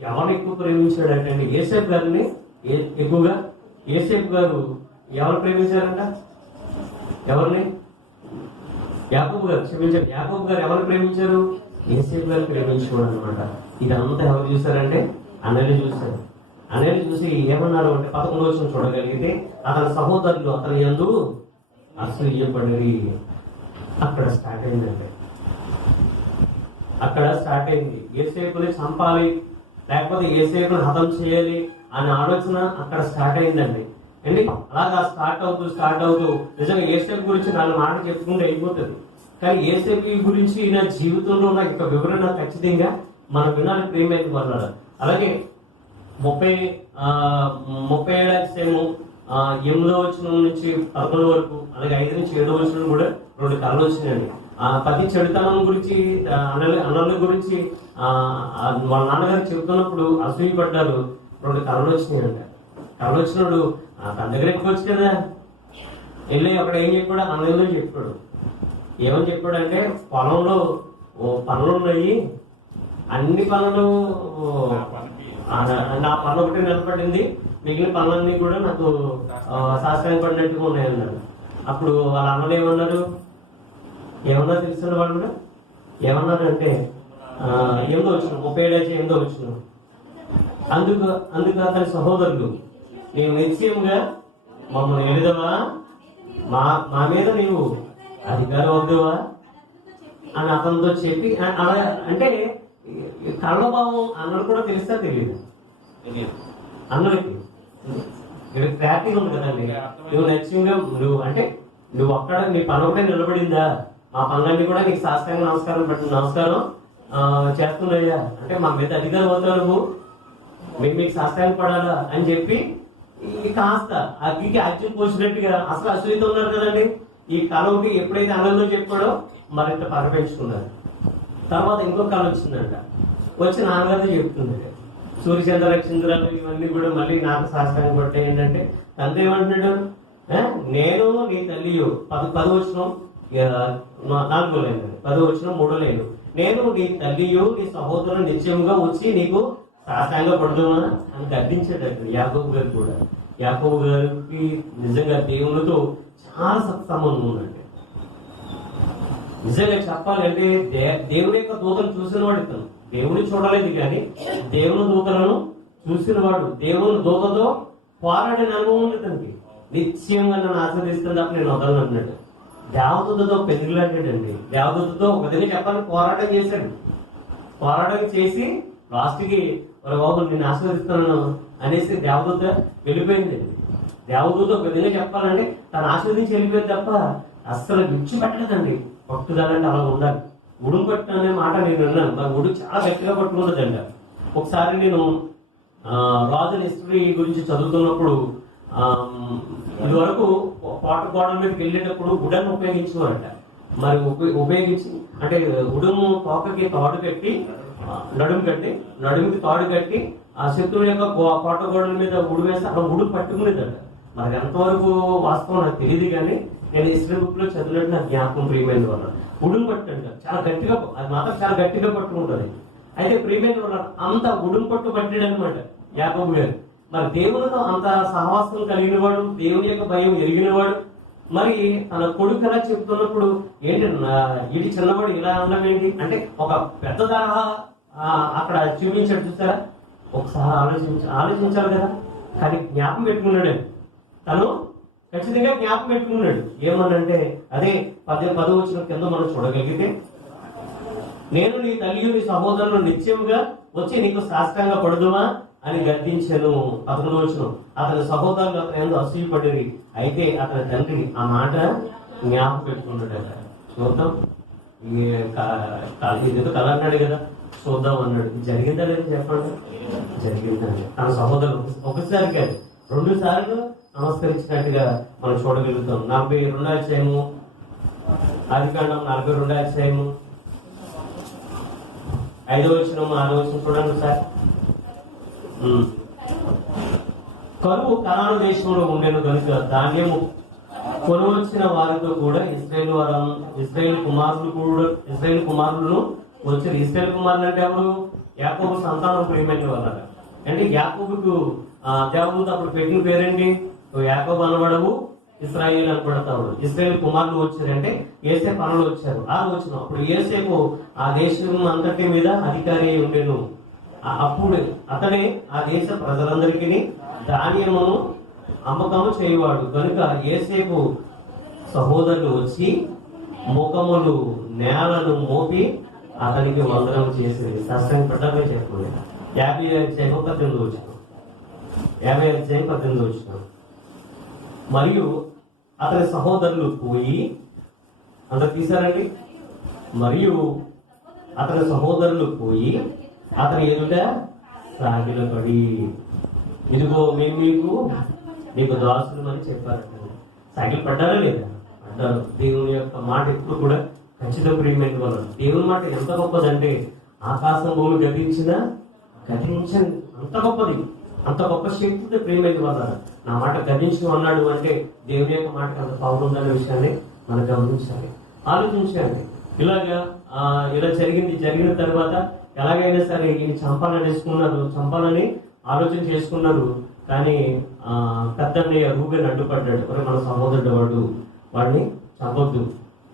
ఎవరు ఎక్కువ ప్రేమించాడంటే యేసేపు గారిని ఎక్కువగా. యేసేపు గారు ఎవరు ప్రేమించారంట? ఎవరిని? యాకోబు గారు, క్షమించారు, యాకోబు గారు ఎవరు ప్రేమించారు? యేసేపు గారు ప్రేమించుకోవడం అనమాట. ఇదంతా ఎవరు చూసారంటే అన్నయ్యలు చూశారు. అన్నయ్యలు చూసి ఏమన్నారు అంటే 11వ వచనం చూడగలిగితే అతని సహోదరులు అతని యందు అసూయపడి అక్కడ స్టార్ట్ అయిందంటే యేసేపుని చంపాలి లేకపోతే యేసేపుని హతం చేయాలి అనే ఆలోచన అక్కడ స్టార్ట్ అయిందండి. ఏంటి అలాగా స్టార్ట్ అవుతూ నిజంగా యేసేపు గురించి 4 మాటలు చెప్పుకుంటే అయిపోతుంది. కానీ యేసేపు గురించి నా జీవితంలో ఉన్న యొక్క వివరణ ఖచ్చితంగా మనం వినాలి ప్రియమైన వాళ్ళ. అలాగే 37వ అధ్యాయము 8వ వచనం నుంచి 11 వరకు, అలాగే 5 నుంచి 7వ వచనం కూడా 2 కళలు వచ్చినాయండి. ప్రతి చెడుతనం గురించి అన్నల గురించి వాళ్ళ నాన్నగారు చెబుతున్నప్పుడు అసూయపడ్డారు. 2 కళలు వచ్చినాయంట. కళలు వచ్చినప్పుడు తన దగ్గర ఎక్కువచ్చు కదా, వెళ్ళి అక్కడ ఏం చెప్పాడు? అన్నయ్యలో చెప్పాడు. ఏమని చెప్పాడు అంటే పొలంలో పనులు ఉన్నాయి, అన్ని పనులు నా పనులు ఒకటి నిలబడింది, మిగిలిన పనులన్నీ కూడా నాకు శాస్త్రం పడినట్టుగా ఉన్నాయన్నారు. అప్పుడు వాళ్ళ అన్నలు ఏమన్నారు తెలుసున్న వాళ్ళు కూడా ఏమన్నారు అంటే 8వ వచనం 37 వచ్చిన అందుకు అతని సహోదరులు నీవు నిశ్చయంగా మమ్మల్ని ఎలుదవా, మా మీద నీవు అధికారం వద్దువా అని అతనితో చెప్పి అలా అంటే కళ్ళభావం అన్నలు కూడా తెలుస్తా తెలియదు అన్నలకి. ఇక్కడ క్లారిటీ ఉంది కదండి. నువ్వు నిశ్చయంగా నువ్వు అక్కడ నీ పని ఒకటే నిలబడిందా, మా పనులన్నీ కూడా నీకు శాస్త్రంగా నమస్కారం చేస్తున్నాయా అంటే మా మీద అధికారం అవుతావు నువ్వు, మీకు శాస్త్రానికి పడాలా అని చెప్పి ఈ కాస్త అగ్గికి అగ్గి పోసినట్టుగా అసలు అసూయత ఉన్నారు కదండి. ఈ కళకి ఎప్పుడైతే అనంలో చెప్పాడో మరింత పరపెంచుకున్నారు. తర్వాత ఇంకో కళ వచ్చిందంట. వచ్చి నాన్నగారితో చెప్తుంది, సూర్యచంద్ర నక్షత్రాలు ఇవన్నీ కూడా మళ్ళీ నాకు శాస్త్రాన్ని పట్టాయి. ఏంటంటే తండ్రి ఏమంటున్నాడు, నేను నీ తల్లియు 10 4 లైన్ 10 3 లైన్, నేను నీ తల్లియు నీ సహోదరులు నిశ్చయముగా వచ్చి నీకు శాస్త్రంగా పడుతున్నా అని గద్దించేటట్టు యాకోబు గారు కూడా. యాకోబు గారికి నిజంగా దేవునితో చాలా సత్సంబంధం ఉందండి. నిజంగా చెప్పాలంటే దేవుని యొక్క దూతను చూసిన వాడు ఇతను. దేవుని చూడలేదు కానీ దేవుని దూతలను చూసిన వాడు. దేవుని దూతతో పోరాడిన అనుభవం ఉంది తనకి. నిశ్చయంగా నన్ను ఆశీర్వదిస్తుంది తప్ప నేను వదలను అన్నాడు. దేవదూతతో పెరిగిలాంటాడండి. దేవదూతతో ఒక దగ్గర చెప్పాలని పోరాటం చేశాడు. పోరాటం చేసి లాస్ట్కి బాబు నేను ఆశీర్వదిస్తున్నాను అనేసి దేవదూత వెళ్ళిపోయింది. దేవదూత ఒక విధంగా చెప్పాలంటే తను ఆశీర్వదించి వెళ్ళిపోయింది తప్ప అస్సలు విడిచిపెట్టలేదండి. పట్టుదలంటే అలా ఉండాలి. ఉడుము పట్టు అనే మాట నేను విన్నాను. మరి ఉడుకు చాలా గట్టిగా పట్టుకుంటుందంట. ఒకసారి నేను రాజుల హిస్టరీ గురించి చదువుతున్నప్పుడు ఇది వరకు పాట గోడల మీదకి వెళ్ళేటప్పుడు ఉడను ఉపయోగించేవారట. మరి ఉపయోగించి అంటే ఉడుము తోకకి తాడు కట్టి నడుముకి తాడు కట్టి ఆ శత్రువు యొక్క కోట గోడల మీద ఉడివేసి అలా ఉడుకు పట్టుకునేదట. మరి ఎంతవరకు వాస్తవం నాకు తెలియదు కానీ నేను హిస్టరీ బుక్ లో చదివినట్టు నాకు జ్ఞాపకం ప్రియమైన వల్ల ఉడుము పట్టు అంట. చాలా గట్టిగా, అది మాత్రం చాలా గట్టిగా పట్టుకుంటుంది. అయితే ప్రియమైన వల్ల అంత ఉడుము పట్టు పట్టాడు అనమాట యాకోబు గారు. మరి దేవునితో అంత సహవాసం కలిగిన వాడు, దేవుని యొక్క భయం ఎరిగినవాడు. మరి తన కొడుకు ఎలా చెప్తున్నప్పుడు ఏంటి ఇది చిన్నవాడు ఇలా ఉండడం ఏంటి అంటే ఒక పెద్ద తరహా అక్కడ చూపించాడు. చూస్తారా, ఒకసారి ఆలోచించాలి కదా. కానీ జ్ఞాపకం పెట్టుకున్నాడు. తను ఖచ్చితంగా జ్ఞాపకం పెట్టుకున్నాడు. ఏమనంటే అదే 10 కింద మనం చూడగలిగితే, నేను నీ తల్లి నీ సహోదరులు నిత్యముగా వచ్చి నీకు సాష్టాంగ పడుదుమా అని గద్దించాను. 11 అతని సహోదరులు అతను ఎంతో అసూయపడిరి. అయితే అతని తండ్రి ఆ మాట జ్ఞాపకం పెట్టుకున్నాడట. చూద్దాం, ఇదేదో కళ అన్నాడు కదా, చూద్దాం అన్నాడు. జరిగిందా లేదు చెప్పండి? జరిగిందండి. తన సహోదరులు ఒకసారి కాదు 2 సార్లు నమస్కరించినట్టుగా మనం చూడగలుగుతాం. 42వ అధ్యాయము, ఆదికాండం 42వ అధ్యాయము 5వ వచనం 6వ వచనం చూడండి సార్. కరువు కనాను దేశంలో ఉండేను కనుక ధాన్యము కొనువచ్చిన వారితో కూడా ఇశ్రాయేలు కుమారులను వచ్చారు. ఇశ్రాయేలు కుమారులు అంటే ఎవరు? యాకోబు సంతానం ప్రియమైన వాళ్ళ. అంటే యాకోబుకు దేవదూత అప్పుడు పెట్టిన పేరేంటి? యాకోబు అనబడవు, ఇశ్రాయేలు అనబడతాడు. ఇశ్రాయేలు కుమారులు వచ్చారంటే ఏసేపు పనులు వచ్చారు. వచ్చిన అప్పుడు ఏసేపు ఆ దేశం అంతటి మీద అధికారి ఉండేను. అప్పుడు అతనే ఆ దేశ ప్రజలందరికీ ధాన్యమును అమ్మకము చేయవాడు. కనుక ఏసేపు సహోదరులు వచ్చి ముఖములు నేలను మోపి అతనికి వందనం చేసేది. సస్యం పెట్టమే చెప్పండి. 50వ అధ్యాయం 18 వచ్చిన మరియు అతని సహోదరులు పోయి అంత తీశారండి. మరియు అతని సహోదరులు పోయి అతని ఎదుట సాగిలపడి, ఇదిగో మేము నీకు దాసులు అని చెప్పారంట. సాగిలు పడ్డారా లేదా? పడ్డారు. దేవుని యొక్క మాట ఎప్పుడు కూడా ఖచ్చిత ప్రియమైన వాళ్ళు. దేవుని మాట ఎంత గొప్పదంటే ఆకాశం భూమి గతించని అంత గొప్పది, అంత గొప్ప శక్తితో ప్రియమైన వాళ్ళ. నా మాట గతించు అన్నాడు అంటే దేవుని యొక్క మాటకి అంత పవర్ ఉందనే విషయాన్ని మనం గమనించాలి, ఆలోచించాలి. ఇలా జరిగిన తర్వాత ఎలాగైనా సరే ఈయన చంపాలని ఆలోచన చేసుకున్నారు. కానీ పెద్దన్నయ్య రూబెన్ అడ్డుపడ్డాడు. మన సహోదరుడు వాడిని చంపొద్దు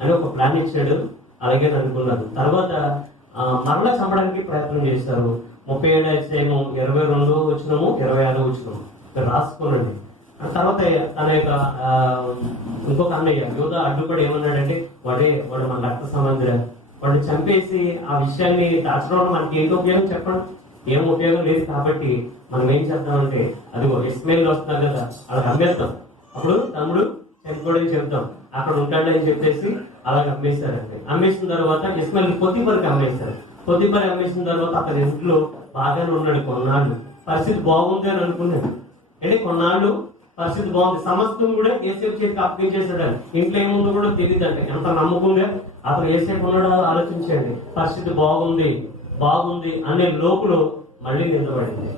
అని ఒక ప్లాన్ ఇచ్చాడు. అలాగే అనుకున్నారు. తర్వాత మరలా చంపడానికి ప్రయత్నం చేశారు. 37వ అధ్యాయము 22వ వచనము 26వ వచనము రాసుకోనండి. తర్వాత తన యొక్క ఇంకొక అన్నయ్య యోధ అడ్డుపడి ఏమన్నాడంటే వాడు మన రక్త సంబంధం, వాడిని చంపేసి ఆ విషయాన్ని దాచడం వల్ల మనకి ఏంటి ఉపయోగం చెప్పండి? ఏం ఉపయోగం లేదు. కాబట్టి మనం ఏం చేద్దామంటే అదిగో ఇస్మాయిల్ వస్తున్నారు కదా, అలా అమ్మేస్తాం. అప్పుడు తమ్ముడు చనిపోవడం చెప్తాం, అక్కడ ఉంటాడని చెప్పేసి అలాగ అమ్మేశారంటే. అమ్మేసిన తర్వాత ఇస్మాయిల్ పొత్తిపరికి అమ్మేశారు. పొత్తిపరి అమ్మేసిన తర్వాత అతని ఇంట్లో బాగానే ఉన్నాడు కొన్నాళ్ళు. పరిస్థితి బాగుంది అని అనుకున్నాడు. అంటే కొన్నాళ్ళు పరిస్థితి బాగుంది. సమస్తం కూడా ఏసేపు చేతికి అప్పగించేసాడు. ఇంట్లో ఏముందో కూడా తెలియదు అంటే. ఎంత నమ్మకంగా అతను ఏసేపు ఉన్నాడో ఆలోచించండి. పరిస్థితి బాగుంది అనే లోపులో మళ్ళీ నిందపడింది.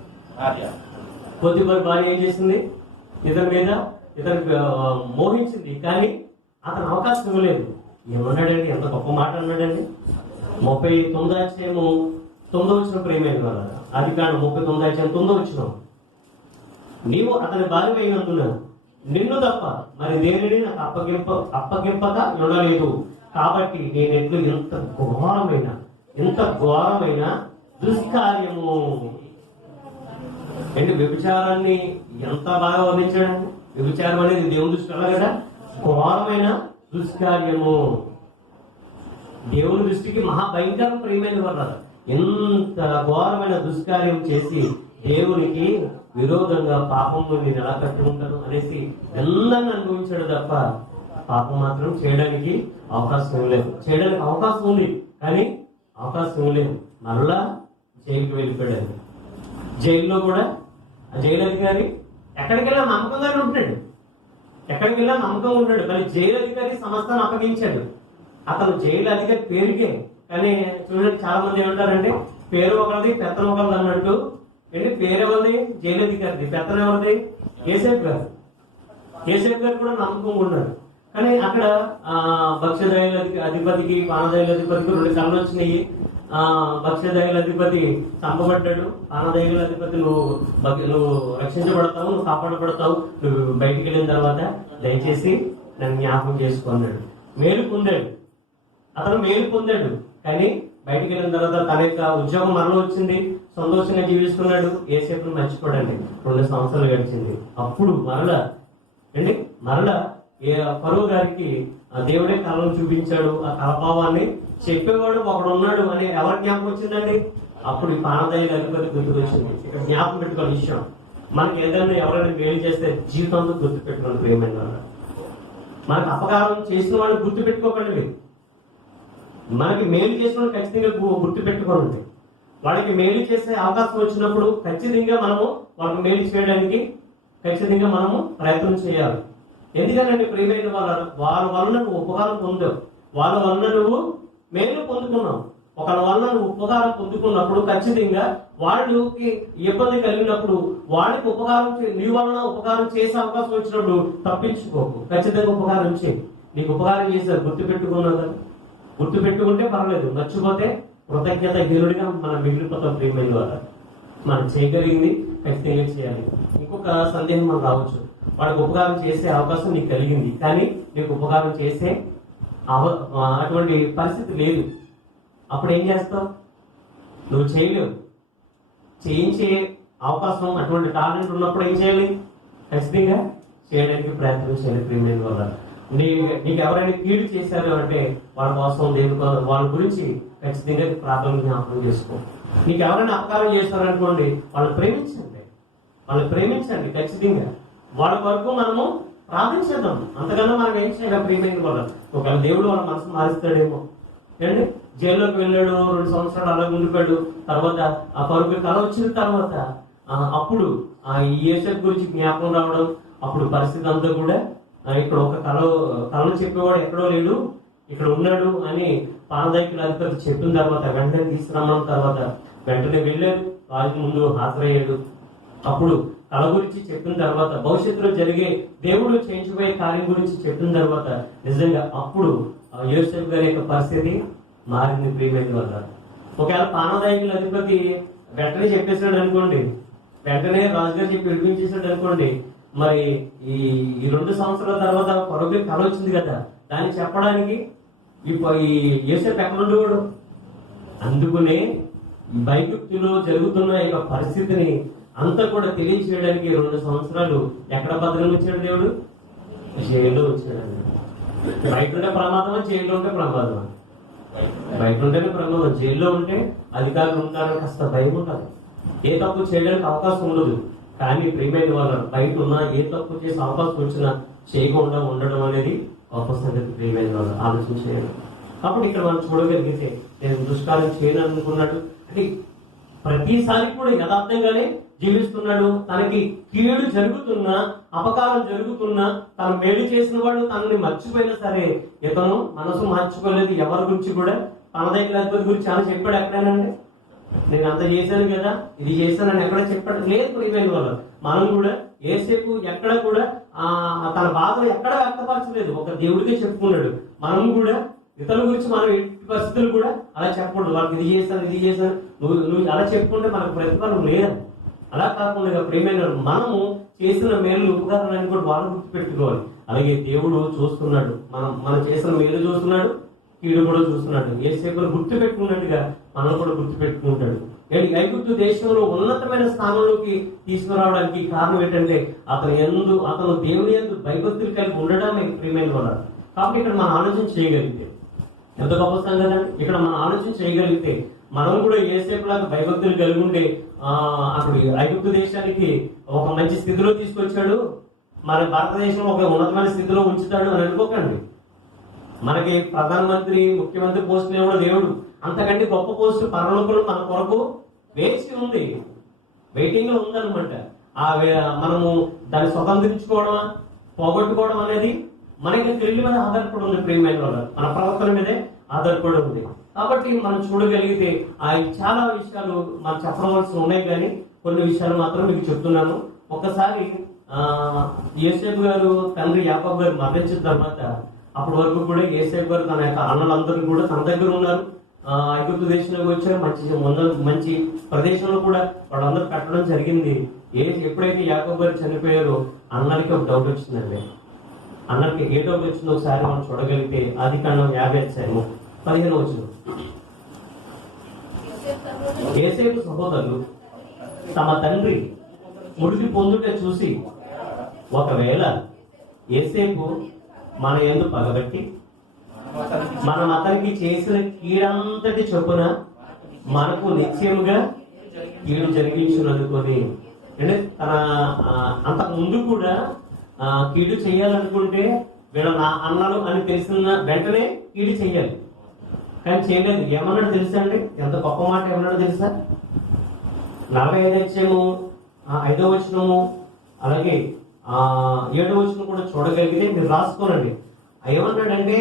పొత్తిఫర్ భార్య ఏం చేసింది? ఇతని మోహించింది, కానీ అతను అవకాశం ఇవ్వలేదు. ఏమన్నాడండి? ఎంత గొప్ప మాట అన్నాడండి. 39వ అధ్యాయము 9వ వచనం, ప్రియమైన వాళ్ళ ఆదికాండం 39వ అధ్యాయం 9వ వచనం, నీవు అతని భార్య అయినందున నిన్ను తప్ప మరి దేనిని నాకు అప్పగింపక ఉండలేదు. కాబట్టి నేనెట్లు ఎంత ఘోరమైన దుష్కార్యము అంటే వ్యభిచారాన్ని ఎంత బాగా వర్ణించాడండి. వ్యభిచారం అనేది దేవుని దృష్టిలో కదా ఘోరమైన దుష్కార్యము, దేవుని దృష్టికి మహాభయంకరం. ప్రియమైన వాళ్ళ ఎంత ఘోరమైన దుష్కార్యం చేసి దేవునికి విరోధంగా పాపము నేను ఎలా కట్టుకుంటాను అనేసి అందరిని అనుభవించాడు తప్ప పాపం మాత్రం చేయడానికి అవకాశం ఇవ్వలేదు. చేయడానికి అవకాశం ఉంది కానీ అవకాశం ఇవ్వలేదు. మరలా జైలుకి వెళ్ళిపోయాడు. జైల్లో కూడా ఆ జైలు అధికారి ఎక్కడికి వెళ్ళా నమ్మకంగానే ఉంటాడు, ఎక్కడికి వెళ్ళా నమ్మకంగా ఉంటాడు. కానీ జైలు అధికారి సమస్తాన్ని అప్పగించాడు. అతను జైలు అధికారి పేరుకే, కానీ చూడండి చాలా మంది ఏమంటారంటే పేరు ఒకరిది పెత్తనం ఒకరిది అన్నట్టు. ఏంటి పేరు ఎవరిది? జైలు అధికారిది. పెత్తనం ఎవరిది? ఏసేఫ్ గారు. ఏసేఫ్ గారు కూడా నమ్మకంగా ఉన్నాడు. కానీ అక్కడ భక్ష్యదైల అధిపతికి పానదైల అధిపతికి 2 కళ్ళు వచ్చినాయి. భక్ష్యదైల అధిపతి చంపబడ్డాడు. పానదైల అధిపతి నువ్వు రక్షించబడతావు, నువ్వు కాపాడబడతావు, నువ్వు బయటికి వెళ్ళిన తర్వాత దయచేసి నన్ను జ్ఞాపకం చేసుకున్నాడు. మేలు పొందాడు, అతను మేలు పొందాడు. కానీ బయటికి వెళ్ళిన తర్వాత తన యొక్క ఉద్యోగం మరణ వచ్చింది, సంతోషంగా జీవిస్తున్నాడు. ఏసేపును మర్చిపోడండి. 2 సంవత్సరాలు గడిచింది. అప్పుడు మరలా ఫరో గారికి దేవుడే కళను చూపించాడు. ఆ కలభావాన్ని చెప్పేవాడు ఒకడు ఉన్నాడు అని ఎవరి జ్ఞాపకం వచ్చిందండి? అప్పుడు ఈ పానదైల అధిపతి గుర్తుకొచ్చింది. ఇక్కడ జ్ఞాపకం పెట్టుకునే విషయం, మనకి ఏదైనా ఎవరైనా మేలు చేస్తే జీవితంతో గుర్తు పెట్టుకోండి. ప్రియమైన వాళ్ళు, మనకు అపకారం చేసిన వాళ్ళని గుర్తు పెట్టుకోకండి. మనకి మేలు చేసిన వాళ్ళు ఖచ్చితంగా గుర్తు పెట్టుకోండి. వాళ్ళకి మేలు చేసే అవకాశం వచ్చినప్పుడు ఖచ్చితంగా మనము వాళ్ళకి మేలు చేయడానికి ఖచ్చితంగా మనము ప్రయత్నం చేయాలి. ఎందుకంటే ప్రియమైన వాళ్ళ వలన నువ్వు ఉపకారం పొందావు, వాళ్ళ వలన నువ్వు మేలు పొందుకున్నావు. ఒకరి వలన నువ్వు ఉపకారం పొందుకున్నప్పుడు ఖచ్చితంగా వాళ్ళకి ఇబ్బంది కలిగినప్పుడు వాళ్ళకి నీ వలన ఉపకారం చేసే అవకాశం వచ్చినప్పుడు తప్పించుకోకు. ఖచ్చితంగా ఉపకారం చేయి. నీకు ఉపకారం చేశారు, గుర్తు పెట్టుకున్నావు కదా, గుర్తు పెట్టుకుంటే పర్లేదు. మర్చిపోతే కృతజ్ఞత హీనుడిగా మనం మిగిలిపోతాం. ప్రియమైన వాళ్ళ మనం చేయగలిగింది ఖచ్చితంగా చేయాలి. ఇంకొక సందేహం మనకు రావచ్చు, వాడికి ఉపకారం చేసే అవకాశం నీకు కలిగింది కానీ నీకు ఉపకారం చేసే అటువంటి పరిస్థితి లేదు. అప్పుడు ఏం చేస్తావు? నువ్వు చేయలేవు. చేయించే అవకాశం అటువంటి టాలెంట్ ఉన్నప్పుడు ఏం చేయాలి? ఖచ్చితంగా చేయడానికి ప్రయత్నం చేయాలి. ప్రియమైన వాళ్ళ నీకు ఎవరైనా కీడు చేశారు అంటే వాళ్ళ కోసం వాళ్ళ గురించి ఖచ్చితంగా ప్రార్థన జ్ఞాపకం చేసుకో. నీకు ఎవరైనా అపకారం చేస్తారనుకోండి, వాళ్ళని ప్రేమించండి. ఖచ్చితంగా వాళ్ళ వరకు మనము ప్రార్థించేద్దాం. అంతకన్నా మనం ఏం చేయాలి? ప్రియమైన వాళ్ళ ఒకవేళ దేవుడు వాళ్ళ మనసు మారుస్తాడేమో. ఏంటి జైల్లోకి వెళ్ళాడు, 2 సంవత్సరాలు అలా ఉండిపోయాడు. తర్వాత ఆ పరుగు కళ వచ్చిన తర్వాత అప్పుడు ఈ యేసయ్య గురించి జ్ఞాపకం రావడం, అప్పుడు పరిస్థితి అంతా కూడా ఇక్కడ ఒక కళను చెప్పేవాడు ఎక్కడో లేడు, ఇక్కడ ఉన్నాడు అని పానదైకుల అధిపతి చెప్పిన తర్వాత వెంటనే తీసుకురమ్మన్న తర్వాత వెంటనే వెళ్ళాడు, రాజు ముందు హాజరయ్యాడు. అప్పుడు కళ గురించి చెప్పిన తర్వాత భవిష్యత్తులో జరిగే దేవుడు చేయించబోయే కార్యం గురించి చెప్పిన తర్వాత నిజంగా అప్పుడు యోసేపు గారి యొక్క పరిస్థితి మారింది. ప్రియమైన వల్ల ఒకవేళ పానదైకుల అధిపతి వెంటనే చెప్పేసాడు అనుకోండి, వెంటనే రాజుగారు చెప్పి విడిపించేసాడు అనుకోండి, మరి ఈ 2 సంవత్సరాల తర్వాత పొరగు కళ వచ్చింది కదా, దాన్ని చెప్పడానికి ఈ యోసేపు ఎక్కడ ఉండేవాడు? అందుకునే బైగుప్తులో జరుగుతున్న యొక్క పరిస్థితిని అంతా కూడా తెలియచేయడానికి 2 సంవత్సరాలు ఎక్కడ భద్రం వచ్చాడు దేవుడు? జైల్లో వచ్చాడు. బయట ఉంటే ప్రమాదమా, జైల్లో ఉంటే ప్రమాదమా? బయట ఉంటేనే ప్రమాదం. జైల్లో ఉంటే అధికారులు ఉంటారని కాస్త భయం ఉంటుంది, ఏ తప్పు చేయడానికి అవకాశం ఉండదు. కానీ ప్రియమైన వాళ్ళు బయట ఉన్నా ఏ తప్పు చేసే అవకాశం వచ్చినా చేయకుండా ఉండడం అనేది గొప్ప సంగతి. ప్రియమైన వాళ్ళు ఆలోచించేయాలి. కాబట్టి ఇక్కడ మనం చూడగలిగితే నేను దుష్కార్యం చేయాలనుకున్నాడు అంటే ప్రతిసారి కూడా యథార్థంగానే జీవిస్తున్నాడు. తనకి కీడు జరుగుతున్నా, అపకారం జరుగుతున్నా, తను మేలు చేసిన వాడు తనని మర్చిపోయినా సరే ఇతను మనసు మార్చుకోలేదు. ఎవరి గురించి కూడా పానదైకుల అధిపతి గురించి అని చెప్పాడు ఎక్కడేనండి? నేను అంత చేశాను కదా, ఇది చేశానని ఎక్కడ చెప్పడం లేదు ప్రియమైన వాళ్ళు. మనం కూడా యేసేపు ఎక్కడ కూడా తన బాధలు ఎక్కడ వ్యక్తపరచలేదు, ఒక దేవుడికే చెప్పుకున్నాడు. మనం కూడా ఇతరుల గురించి మనం ఎట్టి పరిస్థితులు కూడా అలా చెప్పకూడదు. వాళ్ళకి ఇది చేశాను నువ్వు అలా చెప్పుకుంటే మనకు ప్రతిఫలం లేదు. అలా కాకుండా ప్రియమైన మనము చేసిన మేలు ఉపకారాన్ని కూడా వాళ్ళు గుర్తుపెట్టుకోవాలి. అలాగే దేవుడు చూస్తున్నాడు, మనం చేసిన మేలు చూస్తున్నాడు, కీడు కూడా చూస్తున్నాడు. యేసేపును గుర్తు పెట్టుకున్నట్టుగా మనం కూడా గుర్తు పెట్టుకుంటాడు. ఐగుప్తు దేశంలో ఉన్నతమైన స్థానంలోకి తీసుకురావడానికి కారణం ఏంటంటే అతను దేవుని యందు భయభక్తులు కలిగి ఉండడమే ప్రియమైన వాళ్ళ. కాబట్టి ఇక్కడ మనం ఆలోచన చేయగలిగితే ఎంత గొప్ప సంగతి. ఇక్కడ మనం ఆలోచన చేయగలిగితే మనం కూడా యేసేపులాగా భయభక్తులు కలిగి ఉంటే అప్పుడు ఐగుప్తు దేశానికి ఒక మంచి స్థితిలో తీసుకొచ్చాడు, మన భారతదేశంలో ఒక ఉన్నతమైన స్థితిలో ఉంచుతాడు అని అనుకోకండి. మనకి ప్రధానమంత్రి, ముఖ్యమంత్రి పోస్టులు ఇవ్వడం దేవుడు, అంతకంటే గొప్ప పోస్టు పరలోకంలో మన కొరకు వేచి ఉంది, వెయిటింగ్ లో ఉందన్నమాట. మనము దాన్ని స్వతంత్రించుకోవడం పోగొట్టుకోవడం అనేది మనకి తెలివి మీద ఆధారపడి ఉంది ప్రియమైన వాళ్ళ, మన ప్రవర్తన మీదే ఆధారపడి ఉంది. కాబట్టి మనం చూడగలిగితే చాలా విషయాలు మనం చెప్పవలసి ఉన్నాయి, కానీ కొన్ని విషయాలు మాత్రం మీకు చెప్తున్నాను. ఒకసారి యోసేపు గారు తండ్రి యాకోబు గారు మరణించిన తర్వాత అప్పటి వరకు కూడా యోసేపు గారు తన యొక్క అన్నలందరూ కూడా తన దగ్గర ఉన్నారు. ఐగుప్తు దేశంలోకి వచ్చారు, మంచి ప్రదేశంలో కూడా వాళ్ళందరూ పెట్టడం జరిగింది. ఎప్పుడైతే యాకోబు గారు చనిపోయారో అన్నకి ఒక డౌట్ వచ్చిందండి. అన్నకి ఏ డౌట్ వచ్చిందో ఒకసారి మనం చూడగలిగితే ఆదికాండం 50:15 వచ్చింది. యోసేపు సహోదరులు తమ తండ్రి మృతి పొందుట చూసి, ఒకవేళ యోసేపు మన యందు పగబట్టి మనం అతనికి చేసిన కీడంతటి చొప్పున మనకు నిశ్చయముగా కీడు జరిగించుననుకొని, అంటే తన అంత ముందు కూడా కీడు చేయాలనుకుంటే వీళ్ళ నా అన్నలు అని తెలిసిన వెంటనే కీడు చెయ్యాలి, కానీ చేయలేదు. ఏమన్నాడు తెలుసా అండి? ఎంత గొప్ప మాట ఏమన్నాడు తెలుసా? 45 అధ్యాయము 5వ వచనము అలాగే 7వ వచనం కూడా చూడగలిగితే మీరు రాసుకోనండి. ఏమన్నాడంటే,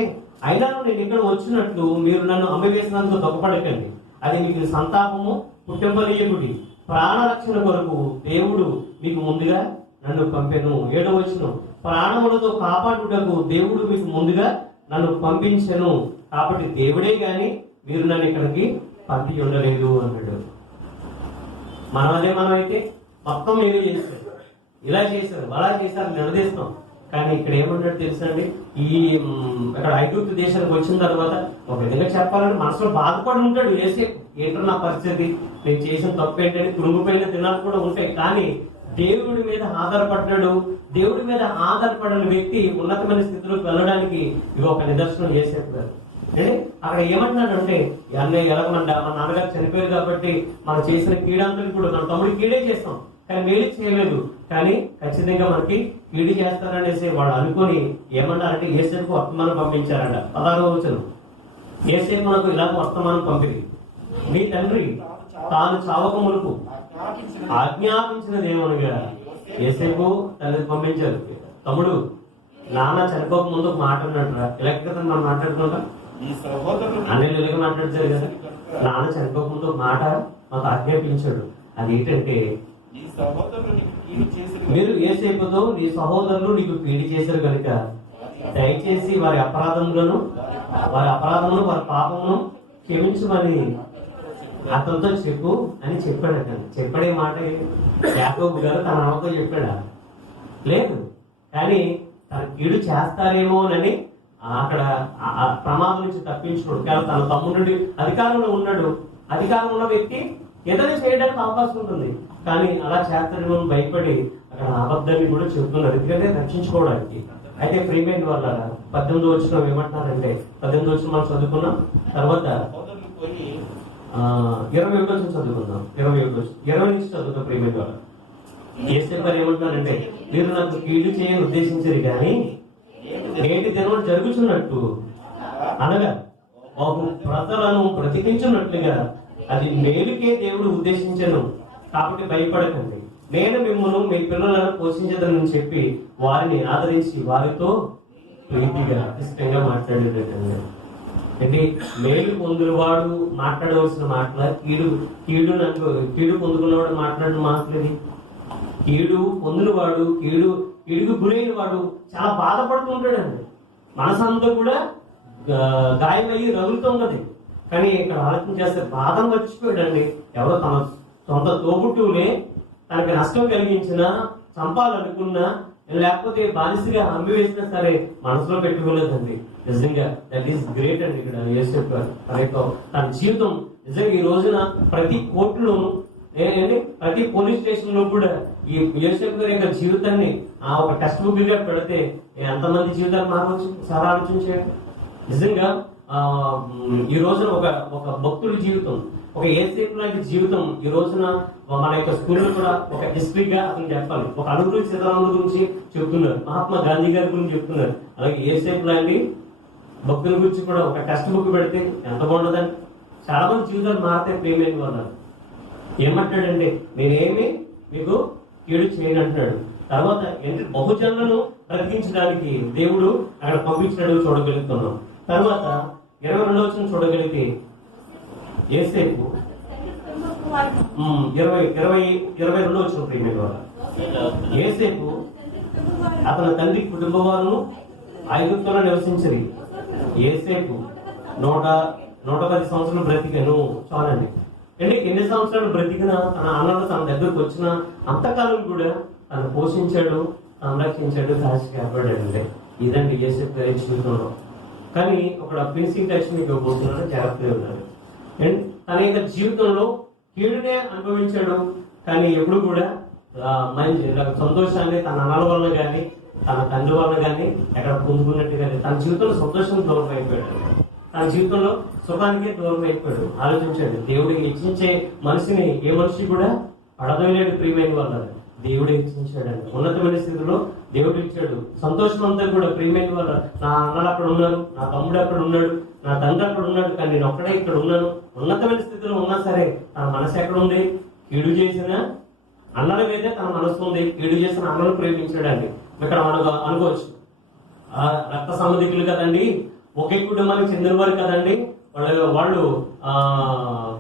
అయినా నేను ఇక్కడ వచ్చినట్లు మీరు నన్ను అమ్మివేసినందుకు దుఃఖపడకండి, అది మీకు సంతాపము పుట్టింపనీయకుడి, ప్రాణరక్షణ కొరకు దేవుడు మీకు ముందుగా నన్ను పంపెను. 7వ వచనం, ప్రాణములతో కాపాడుటకు దేవుడు మీకు ముందుగా నన్ను పంపించెను, కాబట్టి దేవుడే గాని మీరు నన్ను ఇక్కడికి పంపి ఉండలేదు అన్నాడు. మనమైతే మొత్తం మీరే చేస్తారు, ఇలా చేశారు, అలా చేశారు, నిలదీస్తాం. కానీ ఇక్కడ ఏమన్నాడు తెలుసా అండి? ఇక్కడ ఐగుప్తు దేశానికి వచ్చిన తర్వాత ఒక విధంగా చెప్పాలని మనసులో బాధపడి ఉంటాడు యోసేపు. ఏంటో నా పరిస్థితి, నేను చేసిన తప్పు ఏంటని కుటుంబపైన దినాలు కూడా ఉంటాయి. కానీ దేవుడి మీద ఆధారపడ్డాడు. దేవుడి మీద ఆధారపడిన వ్యక్తి ఉన్నతమైన స్థితిలోకి వెళ్ళడానికి ఇది ఒక నిదర్శనం యోసేపు గారు. అంటే అక్కడ ఏమంటున్నాడంటే, అన్నయ్య ఎలాగమంట మన నాన్నగారు చనిపోయారు కాబట్టి మనం చేసిన కీడంతా కూడా మన తమ్ముడికి కీడే చేస్తాం, కానీ మేలు చేయలేదు, కానీ ఖచ్చితంగా మనకి కీడు చేస్తారనేసి వాడు అనుకొని ఏమన్నారంటే యోసేపు వర్తమానం పంపించారంట. 16వ వచనం, యోసేపు మనకు ఇలాగ వర్తమానం పంపిణీ, మీ తండ్రి తాను చావక మునుపు ఆజ్ఞాపించినదేమనగా. యోసేపు తల్లి పంపించారు, తమ్ముడు నాన్న చనిపోక ముందు ఒక మాట అన్నట్టురా, ఇలా కదా మనం మాట్లాడుకుంటాం, అన్నయ్య ఇలాగ మాట్లాడతారు కదా, నాన్న చనిపోక ముందు ఒక మాట మాకు ఆజ్ఞాపించాడు. అదేంటంటే, మీరు యోసేపుతో నీ సహోదరులు నీకు కీడు చేశారు కనుక దయచేసి వారి అపరాధములను వారి పాపమును క్షమించమని అతనితో చెప్పు అని చెప్పాడట. చెప్పడే మాట యాకోబు గారు తన అమ్మతో చెప్పాడా? లేదు. కానీ తన కీడు చేస్తారేమోనని అక్కడ ప్రమాదం నుంచి తప్పించుకోడు. కానీ తన తమ్ముడి అధికారంలో ఉన్నాడు, అధికారంలో వ్యక్తి ఏదైనా చేయడానికి అవకాశం ఉంటుంది, కానీ అలా చేస్తాడేమో భయపడి అక్కడ అబద్ధాన్ని కూడా చెబుతున్నారు, ఎందుకంటే రక్షించుకోవడానికి. అయితే ప్రియమైన వాళ్ళ 18వ వచనం ఏమంటున్నారంటే, 18వ వచనం మనం చదువుకున్నాం, తర్వాత 21వ వచనం చదువుకుందాం. 20 నుంచి చదువుతాం. ప్రియమైన వాళ్ళ యేసేపు గారు ఏమంటున్నారంటే, మీరు నాకు కీడు చేయని ఉద్దేశించరు కానీ నేటి దినం జరుగుతున్నట్టు అనగా ప్రజలను బ్రతికించున్నట్లుగా అది మేలుకే దేవుడు ఉద్దేశించను, కాబట్టి భయపడకండి. నేను మిమ్మల్ని మీ పిల్లలను పోషించదని చెప్పి వారిని ఆదరించి వారితో ప్రీతిగా ఇష్టంగా మాట్లాడేటండి. అంటే మేలు పొందులవాడు మాట్లాడవలసిన మాటల కీడు పొందుకున్నవాడు మాట్లాడిన మాటలేదు. కీడు పొందినవాడు కీడుకు గురైన వాడు చాలా బాధపడుతూ ఉంటాడండి. మనసంతా కూడా గాయమయ్యి రగులుతూ ఉన్నది. కానీ ఇక్కడ ఆలోచన చేస్తే బాధను మర్చిపోయాడండి. ఎవరో తన సొంత తోబుట్టువులే తనకి నష్టం కలిగించినా, చంపాలనుకున్నా, లేకపోతే బానిసగా అమ్మి వేసినా సరే మనసులో పెట్టుకోలేదండి. నిజంగా దట్ ఈస్ గ్రేట్ అండి. ఇక్కడ యేసేపు గారు తన జీవితం నిజంగా ఈ రోజున ప్రతి కోర్టులోను ఏంటంటే ప్రతి పోలీస్ స్టేషన్ లో కూడా ఈ యేసేపు గారి యొక్క జీవితాన్ని ఒక టెక్స్ట్ బుక్ గా పెడితే ఎంతమంది జీవితాలు మారవచ్చు చాలా ఆలోచించాడు. నిజంగా ఈ రోజున ఒక భక్తుడి జీవితం, ఒక యేసేపు లాంటి జీవితం ఈ రోజున మన యొక్క స్కూల్లో కూడా ఒక హిస్టరీగా అతను చెప్పాలి. ఒక అల్లూరి సీతారాముల గురించి చెప్తున్నారు, మహాత్మా గాంధీ గారి గురించి చెప్తున్నారు. అలాగే యేసేపు లాంటి భక్తుల గురించి కూడా ఒక టెక్స్ట్ బుక్ పెడితే ఎంత బాగుండదని. చాలా మంది జీవితాలు మారితే ప్రేమేమి వాళ్ళు ఏమంటాడంటే నేనేమి మీకు కీడు చేయను అంటున్నాడు. తర్వాత ఏంటి బహుజనులను బ్రతికించడానికి దేవుడు అక్కడ పంపించినట్టు చూడగలుగుతున్నాం. తర్వాత 22వ వచనం చూడగలిగితే యేసేపు 22వ వచనం ప్రేమ ద్వారా యేసేపు అతని తండ్రి కుటుంబ వారు ఐగుప్తులో నివసించరు. యేసేపు 110 సంవత్సరాలు బ్రతికాను చాలండి. అంటే ఎన్ని సంవత్సరాలు బ్రతికినా తన అన్నలు తన దగ్గరకు వచ్చిన అంతకాలం కూడా తను పోషించాడు, సంరక్షించాడు, కాచి కాపాడాడు. ఇదండి యేసేపు గారి జీవితంలో. కానీ ఒక ఫినిషింగ్ టచ్ మీకు ఇవ్వబోతున్నాడు, జాగ్రత్తగా ఉన్నాడు. అండ్ తన యొక్క జీవితంలో కీడునే అనుభవించాడు. కానీ ఎప్పుడు కూడా మంచి సంతోషాన్ని తన అన్నల వల్ల కానీ తన తండ్రి వల్ల కానీ ఎక్కడ పొందుకున్నట్టు కానీ తన జీవితంలో సంతోషం దూరం అయిపోయాడు. తన జీవితంలో సుఖానికి దూరం అయిపోయాడు. ఆలోచించాడు, దేవుడికి హెచ్చించే మనిషిని ఏ మనిషి కూడా పడదోలేడు. ప్రియమైన వాళ్ళ దేవుడు హెచ్చించాడండి. ఉన్నతమైన స్థితిలో దేవుడు ఇచ్చాడు. సంతోషం అంతా కూడా ప్రియమైన వాళ్ళ నా అన్నలు అక్కడ ఉన్నారు, నా తమ్ముడు అక్కడ ఉన్నాడు, నా తండ్రి అక్కడ ఉన్నాడు, కానీ నేను ఒక్కడే ఇక్కడ ఉన్నాను. ఉన్నతమైన స్థితిలో ఉన్నా సరే తన మనసు ఎక్కడ ఉంది? కీడు చేసిన అన్నల మీదే తన మనసు ఉంది. కీడు చేసిన అన్నను ప్రేమించాడండి. ఇక్కడ మనం అనుకోవచ్చు, రక్త సంబంధికులు కదండి, ఒకే కుటుంబానికి చెందిన వారు కదండి, వాళ్ళు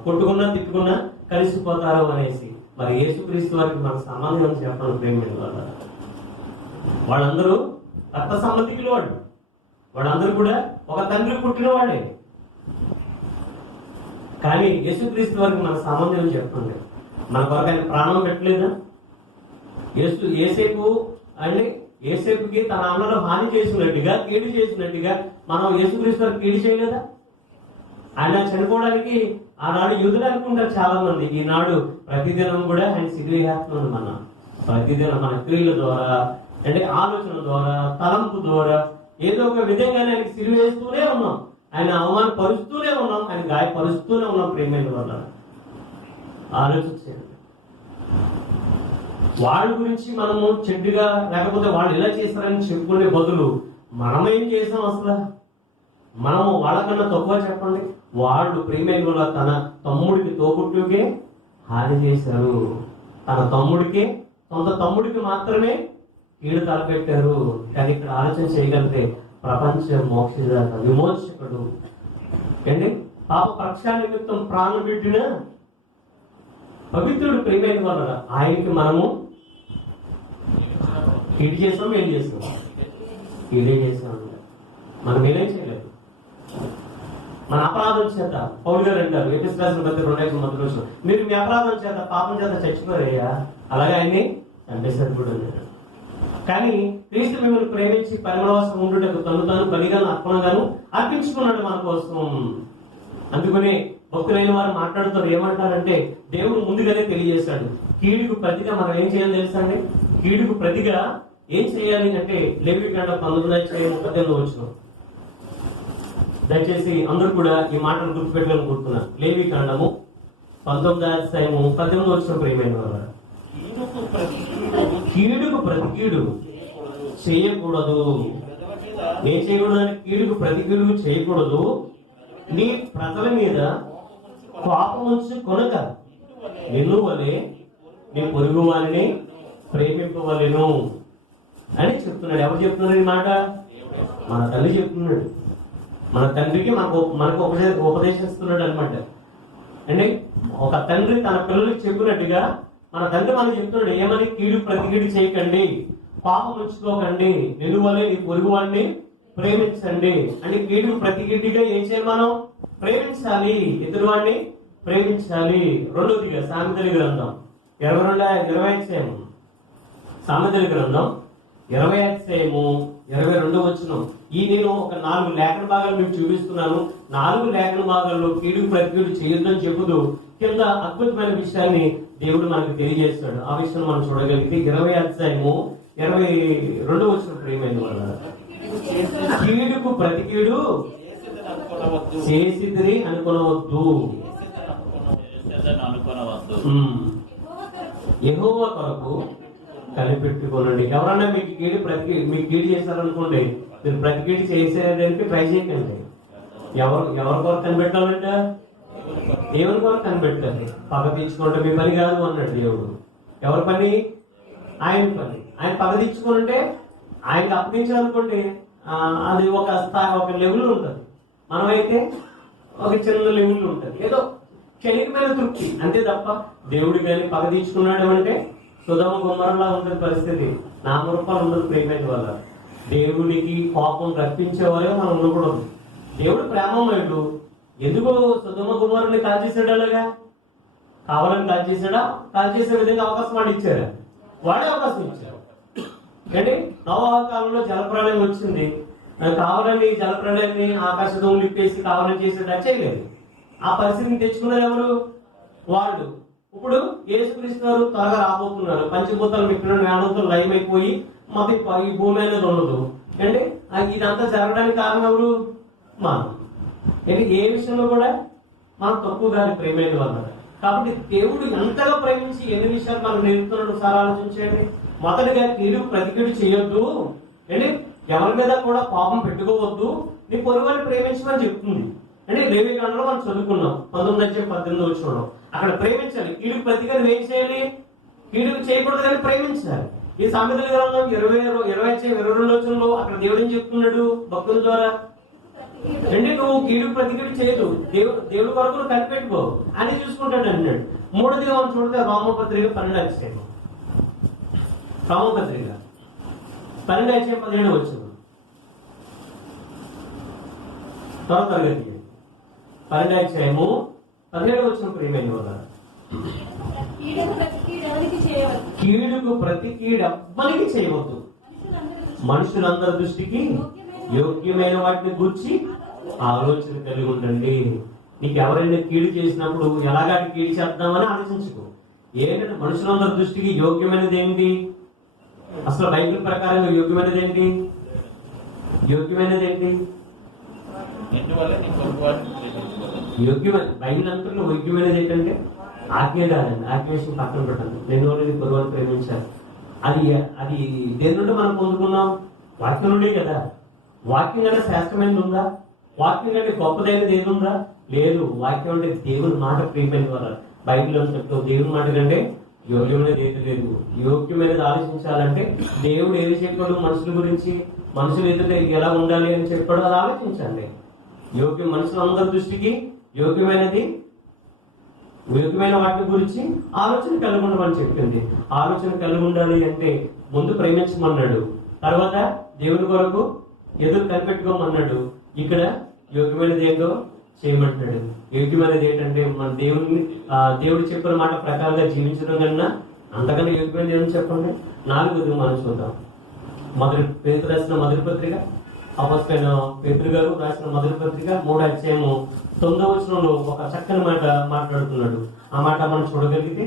కొట్టుకున్నా తిట్టుకున్నా కలిసిపోతారు అనేసి. మరి యేసుక్రీస్తు వారికి మన సంబంధం అని చెప్పాలి. ప్రేమించిన వాళ్ళ వాళ్ళందరూ రక్త సంబంధికులు, వాళ్ళందరూ కూడా ఒక తండ్రి పుట్టిన వాడే. కానీ యేసుక్రీస్తు వారికి మన సంబంధం అని చెప్పండి. మన కొరకు ఆయన ప్రాణం పెట్టలేదా? యేసేపుకి తన అన్నలో హాని చేసినట్టుగా, కీడు చేసినట్టుగా మనం యేసుక్రీస్తు వారికి కీడు చేయలేదా? ఆయన చనిపోవడానికి ఆనాడు యూదులు అనుకుంటారు చాలా మంది. ఈనాడు ప్రతిదినం కూడా ఆయన సిగ్రహాత్మను మనం ప్రతిదినం మన క్రియల ద్వారా, అంటే ఆలోచన ద్వారా, తలంపు ద్వారా ఏదో ఒక విధంగా ఆయన సిలువ వేస్తూనే ఉన్నాం, ఆయన అవమానపరుస్తూనే ఉన్నాం, ఆయన గాయపరుస్తూనే ఉన్నాం. ప్రేమైన వల్ల ఆలోచించండి. వాళ్ళ గురించి మనము చెడ్డుగా లేకపోతే వాళ్ళు ఇలా చేస్తారని చెప్పుకునే బదులు మనం ఏం చేసాం? అసలు మనము వాళ్ళకన్నా తక్కువ చెప్పండి. వాళ్ళు ప్రేమైన వల్ల తన తమ్ముడికి తోబుట్టుకే హాని చేశారు. తన తమ్ముడికి, సొంత తమ్ముడికి మాత్రమే కీడు తలపెట్టారు. కానీ ఇక్కడ ఆలోచన చేయగలిగితే ప్రపంచ మోక్షదాత, విమోచకుడు, ఏంటి పాప పక్షాల నిమిత్తం ప్రాణం పెట్టిన పవిత్రుడు ప్రేమైన వల్ల ఆయనకి మనము కీడు చేసాం, ఏం చేసాం? కీడే చేసాం. మనం ఏదేం చేయలేదు. మన అపరాధం చేత పౌలు గారు అంటారు ఎపిస్రాసిన మధ్య 2:3 మీరు మీ అపరాధం చేత, పాపం చేత చచ్చిపోరయ్యా, అలాగే ఆయన్ని చంపేశారు కూడా అన్నాడు. కానీ క్రీస్తు మిమ్మల్ని ప్రేమించి పరిమళవాసం ఉండుటకు తను తాను బలిగాను అర్పణగాను అర్పించుకున్నాడు మన కోసం. అందుకనే భక్తులైన వారు మాట్లాడుతారు, ఏమంటారంటే దేవుడు ముందుగానే తెలియజేశాడు కీడుకు ప్రతిగా మనం ఏం చేయాలి తెలుసా అండి? కీడుకు ప్రతిగా ఏం చేయాలి అంటే లేవీకాండం 19:18 దయచేసి అందరూ కూడా ఈ మాటలు గుర్తుపెట్టుకొని కూర్చున్నారు. లేవీకాండము 19:18 ప్రియమైన వారు, కీడుకు ప్రతి కీడు చేయకూడదు. నేను చేయకూడదు, కీడుకు ప్రతి కీడు చేయకూడదు. నీ ప్రజల మీద కోపం ఉంచు కొనక నిన్ను వలె నీ పొరుగు వారిని ప్రేమింపవలెను అని చెప్తున్నాడు. ఎవరు చెప్తున్నారు ఈ మాట? మన తల్లి చెప్తున్నాడు. మన తండ్రికి మనకు ఉపదేశిస్తున్నాడు అనమాట అండి. ఒక తండ్రి తన పిల్లలకి చెప్పినట్టుగా మన తండ్రి మనకు చెప్తున్నాడు ఏమని, కీడు ప్రతి కీడు చేయకండి, పాపం ఉంచుకోకండి, నిలువలే నీ పొరుగు వాడిని ప్రేమించండి అని. కీడు ప్రతి కీడుగా ఏం చేయాలి, మనం ప్రేమించాలి, ఎదురు వాడిని ప్రేమించాలి. రెండోదిగా సామెతల గ్రంథం 20 సామెతల గ్రంథం 20 ఈ నేను ఒక 4 లేఖన భాగాలు మీకు చూపిస్తున్నాను. 4 లేఖన భాగాల్లో కీడు ప్రతికీడు చేయొద్దని చెబుతూ కింద అద్భుతమైన విషయాన్ని దేవుడు మనకు తెలియజేస్తాడు. ఆ విషయం మనం చూడగలిగితే 20 ప్రియమైన వాళ్ళ, కీడుకు ప్రతికీడు చేసిదిరి అనుకొనవద్దు, యెహోవా కొరకు కనిపెట్టుకోనండి. ఎవరన్నా మీకు కీడు చేశారనుకోండి, మీరు ప్రతి కీడు చేసేదానికి ట్రై చేయకండి. ఎవరి కొరకు కనిపెట్టాలంటే దేవుని కొరకు కనిపెట్టాలి. పగ తీర్చుకుంటే మీ పని కాదు అన్నాడు దేవుడు. ఎవరి పని? ఆయన పని. ఆయన పగ తీర్చుకుంటే ఆయనకి అప్పగించాలనుకోండి, అది ఒక లెవెల్ ఉంటుంది. మనమైతే ఒక చిన్న లెవెల్ ఉంటుంది, ఏదో క్షణికమైన తృప్తి అంతే తప్ప దేవుడు కానీ పగ తీర్చుకున్నాడు అంటే సుధమ గుమ్మరంలా ఉంటుంది పరిస్థితి. 4 రూపాయలు ఉండదు ప్రేమైన వల్ల. దేవుడికి కోపం రప్పించేవారే మనం ఉండకూడదు. దేవుడు ప్రేమమయుడు. ఎందుకు సుధమ గుమ్మరుని కాల్చేసాడు? అలాగా కావాలని కాల్చేసాడా? కాల్చేసే విధంగా అవకాశం వాడు ఇచ్చాడా? వాడే అవకాశం ఇచ్చాడు. అంటే నోవహు కాలంలో జలప్రళయం వచ్చింది, కావాలని జలప్రళయాన్ని ఆకాశ దోములు ఇప్పేసి కావాలని చేసేటా? చేయలేదు. ఆ పరిస్థితిని తెచ్చుకున్నారు ఎవరు? వాళ్ళు. ఇప్పుడు యేసుక్రీస్తు వారు త్వరగా రాబోతున్నారు. పంచభూతాలు మిక్కిన జ్ఞానంతో లయమైపోయి మాది ఈ భూమి అనేది ఉండదు అంటే ఇదంతా జరగడానికి కారణం ఎవరు? మనం. అంటే ఏ విషయంలో కూడా మనం తక్కువగా ప్రేమైన వాళ్ళు. కాబట్టి దేవుడు ఎంతగా ప్రేమించి ఎన్ని విషయాలు మనం నేర్పుతున్నాడు సార్ ఆలోచించండి. మొదటిగా కీడు ప్రతికీడు చేయొద్దు అంటే ఎవరి మీద కూడా కోపం పెట్టుకోవద్దు, నీ పొరుగుని ప్రేమించమని చెప్తుంది. అంటే లేవికాండంలో మనం చదువుకున్నాం 19-18 అక్కడ ప్రేమించాలి. కీడుకు ప్రతిగా ఏం చేయాలి? కీడుకు చేయకూడదు కానీ ప్రేమించాలి. ఈ సామెతల గ్రంథం 20-22 అక్కడ దేవుడు ఏం చెప్తున్నాడు భక్తుల ద్వారా అంటే నువ్వు కీడుకు ప్రతికీడు చేయదు, దేవుడి కొరకు కనిపెట్టుకో అని చూసుకుంటాడు అన్నాడు. మూడోదిగా మనం చూడితే రోమపత్రిక 12 రోమపత్రిక 12:17 తర్వాత తరగతి 12:17 ప్రియమైన వాళ్ళ, కీడుకు ప్రతి కీడు ఎవ్వరికి చేయవద్దు, మనుషులందరి దృష్టికి యోగ్యమైన వాటిని గూర్చి ఆలోచన కలిగి ఉండండి. నీకు ఎవరైనా కీడు చేసినప్పుడు ఎలాగా కీడు చేద్దామని ఆలోచించుకో. ఏంటంటే మనుషులందరి దృష్టికి యోగ్యమైనది ఏంటి? అసలు బైబిల్ ప్రకారం యోగ్యమైనది ఏంటి? బైబిల్ అంతా యోగ్యమైనది ఏంటంటే ఆజ్ఞ కాదండి. ఆజ్ఞ విషయం పక్కన పెట్టండి. నేను పొరుగుని ప్రేమించాలి. అది దేని నుండి మనం పొందుకున్నాం? వాక్యం నుండి కదా. వాక్యం కంటే శ్రేష్టమైనది ఉందా? వాక్యం కంటే గొప్పదైనది ఏది ఉందా? లేదు. వాక్యం అంటే దేవుని మాట ప్రియమైన ద్వారా బైబిల్ అని చెప్తావు. దేవుని మాట కంటే యోగ్యమైనది ఏది లేదు. యోగ్యమైనది ఆలోచించాలంటే దేవుడు ఏది చెప్పాడు మనుషుల గురించి, మనుషులు ఎదుట ఎలా ఉండాలి అని చెప్పాడు, అది ఆలోచించండి. మనుషులందరి దృష్టికి యోగ్యమైన వాటి గురించి ఆలోచన కలిగి ఉండమని చెప్పింది. ఆలోచన కలిగి ఉండాలి అంటే ముందు ప్రేమించమన్నాడు, తర్వాత దేవుని కొరకు ఎదురు కనిపెట్టుకోమన్నాడు. ఇక్కడ యోగ్యమైనది ఏంటో చేయమంటాడు. యోగ్యమైనది ఏంటంటే మన దేవుడు చెప్పిన మాట ప్రకారంగా జీవించడం కన్నా అంతకన్నా యోగ్యమైనది ఏమని చెప్పండి. 4వ మనం చూద్దాం. పేతురు రాసిన మొదటి పత్రిక, అపొస్తలుడైన పేతురు గారు రాసిన మొదటి పత్రిక 3:9 ఒక చక్కని మాట మాట్లాడుతున్నాడు. ఆ మాట మనం చూడగలిగితే,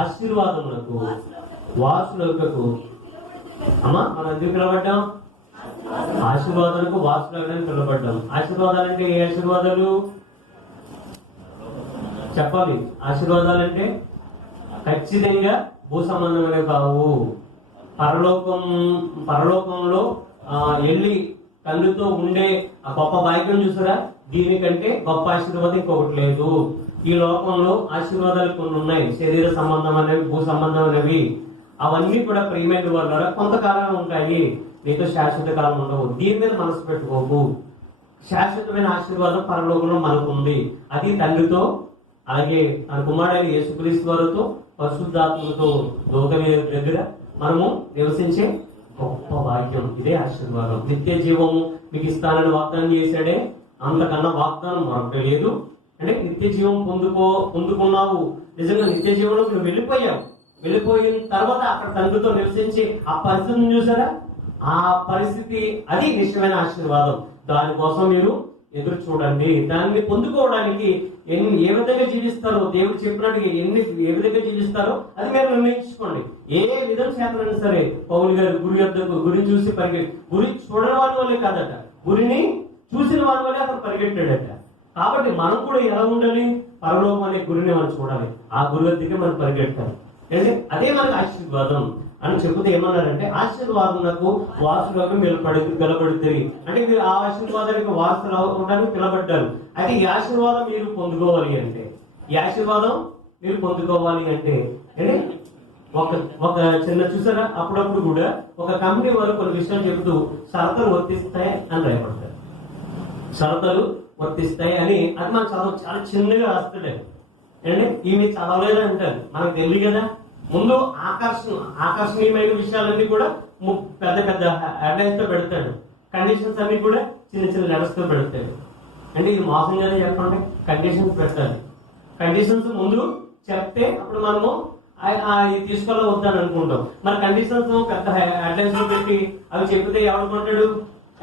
ఆశీర్వాదములకు వాసులకు అమ్మా మనం ఎందుకు పిలవడ్డాం? ఆశీర్వాదాలకు వాసులని పిలవబడ్డాం. ఆశీర్వాదాలంటే ఏ ఆశీర్వాదాలు చెప్పాలి? ఆశీర్వాదాలంటే ఖచ్చితంగా భూ సంబంధమైనవి కావు. పరలోకంలో వెళ్ళి కళ్ళుతో ఉండే ఆ గొప్ప భాగ్యం చూసారా? దీనికంటే గొప్ప ఆశీర్వాదం ఇంకొకటి లేదు. ఈ లోకంలో ఆశీర్వాదాలు కొన్ని ఉన్నాయి, శరీర సంబంధం అనేవి, భూ సంబంధం అనేవి. అవన్నీ కూడా ప్రియమైన వాళ్ళ కొంతకాలం ఉంటాయి, నీతో శాశ్వత కాలం ఉండవు. దీని మీద మనసు పెట్టుకోకు. శాశ్వతమైన ఆశీర్వాదం పరలోకంలో మనకు ఉంది. అది తండ్రితో, అలాగే తన కుమారుడైన యేసుక్రీస్తు వారితో, పరిశుద్ధాత్మతో దోగని దగ్గర మనము నివసించే గొప్ప భాగ్యం. ఇదే ఆశీర్వాదం. నిత్య జీవము మీకు ఇస్తానని వాగ్దానం చేశాడే, అంతకన్నా వాగ్దానం మరొకటి లేదు. అంటే నిత్య జీవం పొందుకున్నావు, నిజంగా నిత్య జీవంలో నువ్వు వెళ్ళిపోయిన తర్వాత అక్కడ తండ్రితో నివసించి ఆ పరిస్థితిని చూసారా, ఆ పరిస్థితి అది నిశ్చయమైన ఆశీర్వాదం. దానికోసం మీరు ఎదురు చూడండి. దాన్ని పొందుకోవడానికి ఏ విధంగా జీవిస్తారో, దేవుడు చెప్పినట్టు ఏ విధంగా జీవిస్తారో అది మీరు నిర్ణయించుకోండి. ఏ విధం చేతనైనా సరే. పౌలు గారు గురిని చూసి గురి చూడని వాళ్ళ వల్లే కాదట, గురిని చూసిన వాళ్ళ వల్లే అతను పరిగెట్టాడట. కాబట్టి మనం కూడా ఎలా ఉండాలి, పరలోకం అనే గురిని మనం చూడాలి, ఆ గురి దగ్గర మనం పరిగెట్టాలి. అంటే అదే మనకు ఆశీర్వాదం అని చెబితే ఏమన్నారంటే, ఆశీర్వాదంకు వారసులకు పిలబడుతుంది. అంటే మీరు ఆ ఆశీర్వాదానికి వారసులు అవడానికి పిలబడ్డారు. అయితే ఈ ఆశీర్వాదం మీరు పొందుకోవాలి అంటే, ఒక చిన్న చూసారా, అప్పుడప్పుడు కూడా ఒక కంపెనీ వారు కొన్ని విషయాలు చెబుతూ షరతులు వర్తిస్తాయి అని రాయబడతారు. షరతులు వర్తిస్తాయి అని అది మనం చాలా చిన్నగా రాస్తాడు. అంటే ఈమె చదవలేదు అంటారు, మనకు తెలియదు కదా. ముందు ఆకర్షణీయమైన విషయాలన్నీ కూడా పెద్ద పెద్ద అడ్వైస్ తో పెడతాడు, కండిషన్స్ అన్ని కూడా చిన్న చిన్న లెటర్స్ తో పెడతాడు. అంటే ఇది మోసంగానే చెప్పండి, కండిషన్స్ పెట్టాలి. కండిషన్స్ ముందు చెప్తే అప్పుడు మనము ఇది తీసుకోవాలో వద్దని అనుకుంటాం. మరి కండిషన్స్ పెద్ద అడ్వైస్ లో పెట్టి అవి చెప్తే ఎవడు కొంటాడు,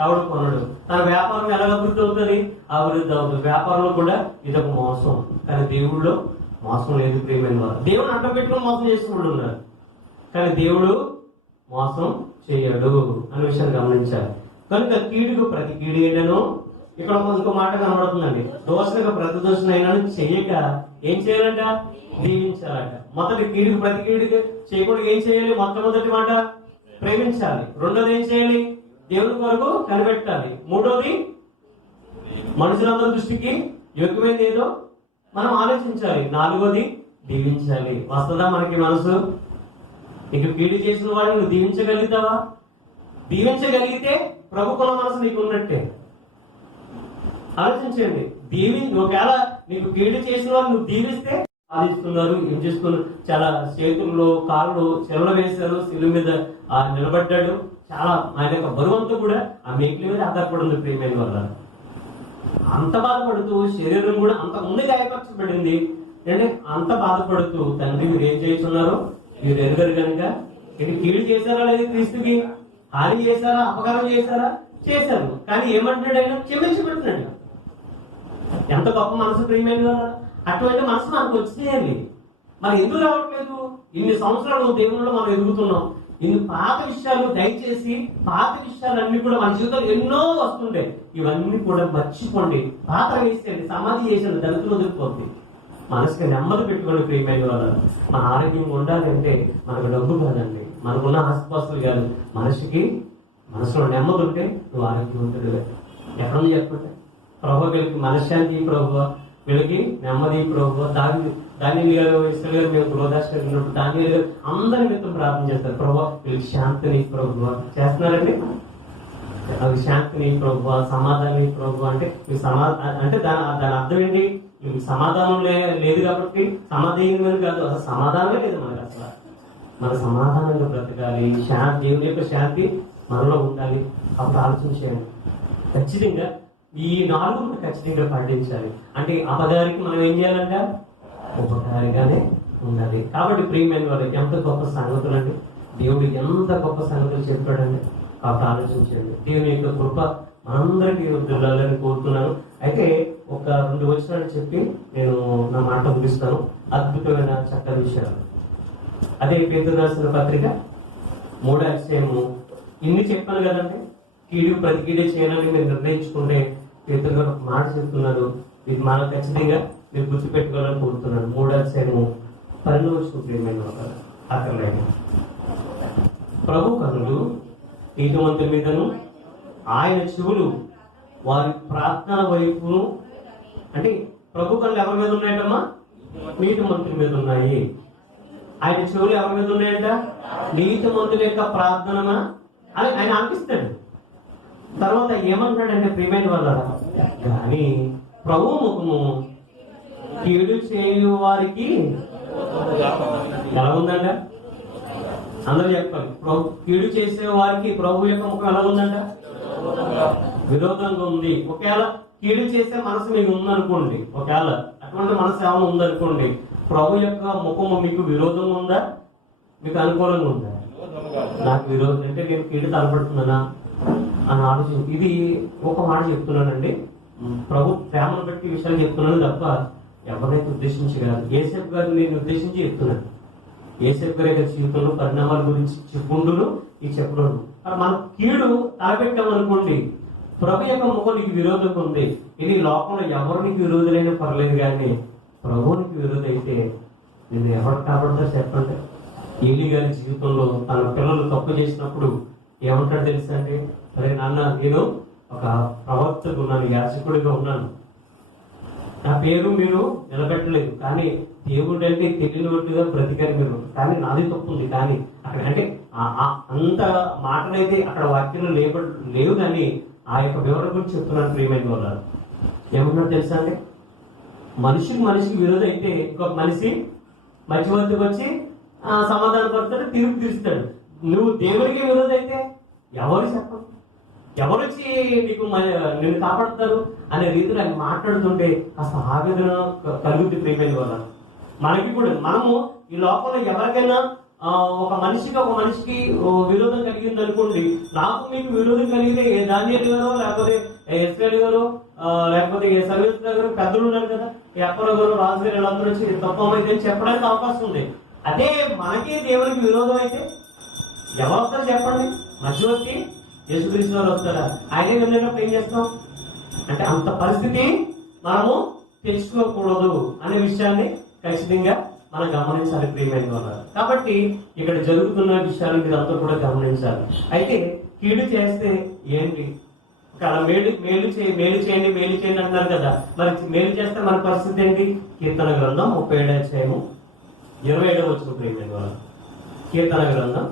ఎవడు కొనడు. తన వ్యాపారం ఎలా అభివృద్ధి అవుతుంది, అభివృద్ధి అవుతుంది. వ్యాపారంలో కూడా ఇదొక మోసం. కానీ దేవుళ్ళో మోసం లేదు. ప్రియమైన వారు, దేవుడు అడ్డం పెట్టుకుని మోసం చేసుకుంటూ ఉన్నారు, కానీ దేవుడు మోసం చేయడు అనే విషయాన్ని గమనించాలి. కనుక కీడుకు ప్రతి కీడు అయినను, ఇక్కడ ఇంకో మాట కనబడుతుందండి, దోషకు ప్రతి దోషనైనా చెయ్యక ఏం చేయాలంట, దీవించాలంట. మొదటి కీడుకు ప్రతి కీడుకు చేయకుండా ఏం చేయాలి, మొట్టమొదటి మాట ప్రేమించాలి. రెండోది ఏం చేయాలి, దేవుని కొరకు కనిపెట్టాలి. మూడోది మనుషులందరి దృష్టికి యోగ్యమైనది ఏదో మనం ఆలోచించాలి. నాలుగోది దీవించాలి. వస్తుందా మనకి మనసు? నీకు కీడు చేసిన వాడిని నువ్వు దీవించగలుగుతావా? దీవించగలిగితే ప్రభుకుల మనసు నీకు ఉన్నట్టే. ఆలోచించండి. ఒకవేళ నీకు కీడు చేసిన వాళ్ళు నువ్వు దీవిస్తే ఆలోచిస్తున్నారు, ఏం చేస్తున్నారు, చాలా చేతుల్లో కాళ్ళు చెరలు వేశారు, శిలువ మీద నిలబడ్డాడు. చాలా ఆయన యొక్క బరువంతా కూడా ఆ మేకుల మీద ఆధారపడింది. ప్రియమైన వల్ల అంత బాధపడుతూ శరీరం కూడా అంత ముందు గాయపరచబడింది. అంటే అంత బాధపడుతూ తండ్రి మీరు ఏం చేస్తున్నారు, మీరు ఎరుగరు కనుక. ఇది కీడు చేశారా లేదు, క్రీస్తుకి హాని చేశారా, అపకారం చేశారా, చేశారు. కానీ ఏమంటున్నాడు ఆయన, క్షమించబడుతున్నాడు. ఎంత గొప్ప మనసు ప్రియమైన కదా. అటువంటి మనసు మనకు వచ్చేయాలి. మరి ఎందుకు రావట్లేదు? ఇన్ని సంవత్సరాలు దేవుళ్ళలో మనం ఎదుగుతున్నాం. ఇన్ని పాత విషయాలు, దయచేసి పాత విషయాలన్నీ కూడా మన జీవితంలో ఎన్నో వస్తుంటాయి. ఇవన్నీ కూడా మర్చిపోండి. పాత్ర వేసేయండి, సమాధి చేసేయండి, దళితులు వదిలిపోద్ది. మనసుకి నెమ్మది పెట్టుకోండి ప్రియమైన వాళ్ళ. మన ఆరోగ్యం ఉండాలంటే మనకు డబ్బు కాదండి, మనకున్న ఆస్తిపాస్తులు కాదు. మనసులో నెమ్మది ఉంటే నువ్వు ఆరోగ్యవంతుడు. ఎక్కడుంది చెప్పండి. ప్రభు వీళ్ళకి మనశ్శాంతి, ప్రభు వీళ్ళకి నెమ్మది, ప్రభు దాని గారు ఇస్రాయేల్ గారు మేము గృహదాశ్రయం ఉన్నప్పుడు దాని గారు అందరి నిమిత్తం ప్రార్థన చేస్తారు. ప్రభు వీళ్ళకి శాంతిని, ప్రభు చేస్తున్నారండి. అది శాంతిని, ప్రభు సమాధానం, ప్రభు అంటే మీకు అంటే దాని అర్థం ఏంటి? మీకు సమాధానం లేదు కాబట్టి సమాధానం కాదు, అసలు సమాధానమే లేదు మనకు. అసలు మన సమాధానంగా బ్రతకాలి. దేవుని యొక్క శాంతి మనలో ఉండాలి. అప్పుడు ఆలోచించేయండి. ఖచ్చితంగా ఈ 4 ఖచ్చితంగా పాటించాలి. అంటే అపదారికి మనం ఏం చేయాలంట, ఉపకారిగానే ఉండాలి. కాబట్టి ప్రియమైన వారికి ఎంత గొప్ప సంగతులు అండి, దేవుడు ఎంత గొప్ప సంగతులు చెప్పాడండి. కాబట్టి ఆలోచించండి. దేవుని యొక్క కృప మనందరికీ వదిలాలని కోరుతున్నాను. అయితే ఒక 2 వచనాలు చెప్పి నేను నా మాట ముగిస్తాను. అద్భుతమైన చక్కని విషయాలు. అదే పేతురు రాసిన పత్రిక 3వ అధ్యాయము. ఇన్ని చెప్పాను కదండి, కీడు ప్రతి కీడే చేయాలని మీరు నిర్ణయించుకుంటే పేతురు గారు ఒక మాట చెప్తున్నారు. ఇది మనం ఖచ్చితంగా మీరు గుర్తుపెట్టుకోవాలని కోరుతున్నాను. 3వ అధ్యాయము 12వ వచనం. ప్రియమైన అక్కర్లేదు. ప్రభు కనులు నీతిమంతుల మీదను ఆయన చెవులు వారి ప్రార్థన వైపును. అంటే ప్రభు కళ్ళు ఎవరి మీద ఉన్నాయంటమ్మా? నీతిమంతుల మీద ఉన్నాయి. ఆయన చెవులు ఎవరి మీద ఉన్నాయంట? నీతిమంతుల యొక్క ప్రార్థన అని ఆయన ఆలకిస్తాడు. తర్వాత ఏమంటాడంటే ప్రియమైన వాళ్ళ కానీ ప్రభు ముఖము కీడు చేయు వారికి ఎలా ఉందంట? అందరూ చెప్పాలి. కీడు చేసే వారికి ప్రభు యొక్క ముఖం ఎలా ఉందంట? విరోధంగా ఉంది. ఒకవేళ కీడు చేసే మనసు మీకు ఉందనుకోండి, ఒకవేళ అటువంటి మనసు ఏమైనా ఉందనుకోండి, ప్రభు యొక్క ముఖము మీకు విరోధం ఉందా, మీకు అనుకూలంగా ఉందా? నాకు విరోధం అంటే నేను కీడు తలపడుతున్నానా అని ఆలోచన. ఇది ఒక మాట చెప్తున్నానండి, ప్రభు ప్రేమను బట్టి విషయాలు చెప్తున్నాను తప్ప ఎవరైతే ఉద్దేశించి కాదు. యేసేపు గారిని నేను ఉద్దేశించి చెప్తున్నాను. యేసేపు గారి జీవితంలో పరిణామాల గురించి చెప్పుకుంటూ ఈ చెప్పడం. మనం కీడు తలపెట్టామనుకోండి, ప్రభు యొక్క ముఖం నీకు విరోధం ఉంది. ఇది లోకంలో ఎవరు నీకు విరోధులైనా పర్లేదు, కానీ ప్రభువునికి విరోధం అయితే నేను ఎవరు కాపాడతారు చెప్పండి? ఏలీ గారి జీవితంలో తన పిల్లలు తప్పు చేసినప్పుడు ఏమంటాడు తెలుసా అండి? అరే నాన్న, నేను ఒక ప్రవక్తగా ఉన్నాను, యాజకుడిగా ఉన్నాను, నా పేరు మీరు నిలబెట్టలేదు, కానీ దేవుడు అంటే తెలియనట్టుగా బ్రతికారు మీరు, కానీ నాది తప్పు ఉంది. కానీ అక్కడ అంటే అంత మాటలైతే అక్కడ వాక్యంలో లేవు, కానీ ఆ యొక్క వివరణ గురించి చెప్తున్నాను ప్రియమైన వాళ్ళు. ఏమన్నా తెలుసా అండి? మనిషికి విరోధం అయితే ఇంకొక మనిషి మధ్యవర్తికి వచ్చి సమాధాన పడతాడు, తీర్పు తీరుస్తాడు. నువ్వు దేవుడికి విరోధం అయితే ఎవరు చెప్పరు, ఎవరు వచ్చి నీకు నిన్ను కాపాడుతారు అనే రీతిలో ఆయన మాట్లాడుతుంటే కాస్త ఆవేదన కలుగుద్ది ప్రియమైన వాళ్ళ. మనకి కూడా మనము ఈ లోకంలో ఎవరికైనా ఒక మనిషికి విరోధం కలిగింది అనుకోండి, నాకు మీకు విరోధం కలిగితే ఏ దానియేలు గారు, లేకపోతే ఎస్పీఎల్ గారు, లేకపోతే ఏ సర్వీస్ గారు పెద్దలు ఉన్నారు కదా, ఈ అప్పల గారు, రాజు గారు, వీళ్ళందరూ వచ్చి తప్పమైతే చెప్పడానికి అవకాశం ఉంది. అదే మనకి దేవునికి విరోధం అయితే ఎవరు వస్తారు చెప్పండి? మధ్యవర్తి యేసుక్రీస్తు వారు వస్తారా? ఆయనే వెళ్ళినప్పుడు ఏం చేస్తాం అంటే అంత పరిస్థితి మనము తెచ్చుకోకూడదు అనే విషయాన్ని ఖచ్చితంగా మనం గమనించాలి ప్రియమైన వాళ్ళు. కాబట్టి ఇక్కడ జరుగుతున్న విషయాలు మీరు అంతా కూడా గమనించాలి. అయితే కీడు చేస్తే ఏంటి? మేలు చేయండి అంటున్నారు కదా, మరి మేలు చేస్తే మన పరిస్థితి ఏంటి? కీర్తన గ్రంథం 37వ అధ్యాయము 27వ వచనం ప్రియమైన వాళ్ళు. కీర్తన గ్రంథం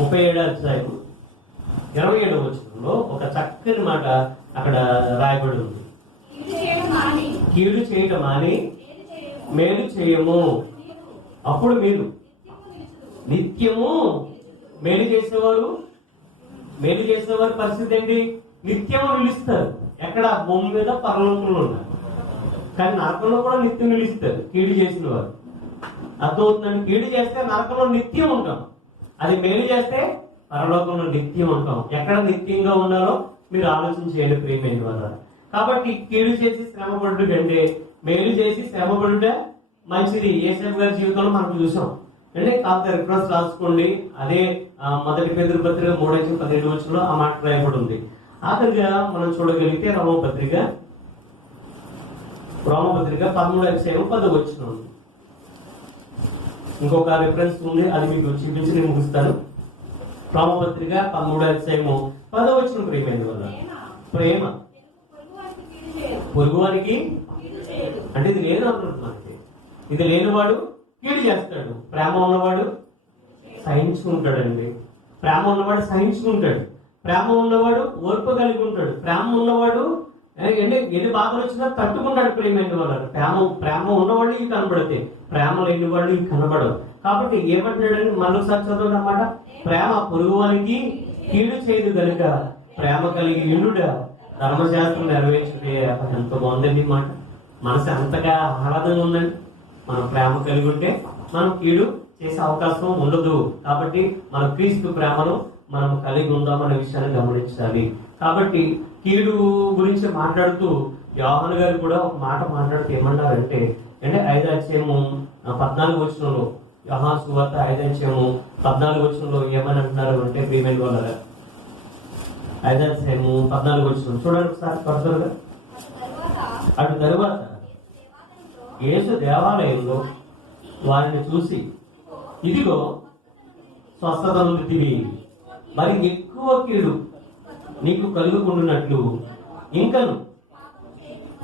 37వ అధ్యాయం 27వ వచనంలో ఒక చక్కని మాట అక్కడ రాయబడి ఉంది. కీడు చేయటం మాని మేలు చేయము, అప్పుడు మీరు నిత్యము మేలు చేసేవారు పరిస్థితి ఏంటి? నిత్యము నిలుస్తారు. ఎక్కడ? భూమి మీద, పరలోకంలో ఉన్నారు, కానీ నరకంలో కూడా నిత్యం నిలుస్తారు కీడు చేసిన వారు. అర్థమవుతుందండి? కీడు చేస్తే నరకంలో నిత్యం ఉంటాం, అది మేలు చేస్తే పరలోకంలో నిత్యం ఉంటాం. ఎక్కడ నిత్యంగా ఉన్నారో మీరు ఆలోచన చేయండి ప్రియమైన వాళ్ళ. కాబట్టి కీడు చేసి శ్రమపడుట కంటే మేలు చేసి శ్రమపడుట మంచిది. యేసేపు గారి జీవితంలో మనం చూసాం అంటే. కాస్త రిఫరెన్స్ రాసుకోండి. అదే 1 పేతురు పత్రిక 3:17 ఆ మాట రాయబడి ఉంది. ఆఖరిగా మనం చూడగలిగితే రోమపత్రిక 13:10 ఇంకొక రిఫరెన్స్ ఉంది, అది మీకు చూపించి నేను ముగిస్తాను. రోమపత్రిక 13:10 ప్రియమైన వల్ల ప్రేమ పొరుగువానికి అంటే ఇది లేదు అంటున్నాడు. మనకి ఇది లేనివాడు కీడు చేస్తాడు, ప్రేమ ఉన్నవాడు సహించుకుంటాడండి. ప్రేమ ఉన్నవాడు సహించుకుంటాడు, ప్రేమ ఉన్నవాడు ఓర్పు కలిగి ఉంటాడు, ప్రేమ ఉన్నవాడు ఎన్ని బాధలు వచ్చినా తట్టుకుంటాడు ప్రియమైన వాళ్ళు. ప్రేమ ఉన్నవాడు ఇవి కనబడతాయి, ప్రేమ లేని వాడు ఇవి కనబడవు. కాబట్టి ఏమంటున్నాడని మరోసారి చదవడం అన్నమాట. ప్రేమ పొరుగువానికి కీడు చేయదు కనుక ప్రేమ కలిగి నిండుగా ధర్మశాస్త్రం నెరవేర్చుటే. ఎంతో బాగుందండి మాట. మనసు అంతగా ఆహ్లాదంగా ఉందండి. మనం ప్రేమ కలిగి ఉంటే మనం కీడు చేసే అవకాశం ఉండదు. కాబట్టి మన క్రీస్తు ప్రేమను మనం కలిగి ఉందామనే విషయాన్ని గమనించాలి. కాబట్టి కీడు గురించి మాట్లాడుతూ యోహాను గారు కూడా ఒక మాట మాట్లాడుతూ ఏమన్నారంటే, అంటే 5వ అధ్యాయము 14వ వచనంలో, యోహాను సువార్త 5వ అధ్యాయము 14వ వచనంలో ఏమని అంటున్నారు అంటే, ప్రియమైన వాళ్ళ 5వ అధ్యాయము 14వ వచనం చూడండి ఒకసారి త్వరగా. అటు తరువాత యేసు దేవాలయంలో వారిని చూసి, ఇదిగో స్వస్థత నొందితివి, మరి ఎక్కువ కీడు నీకు కలుగుకుంటున్నట్లు ఇంకను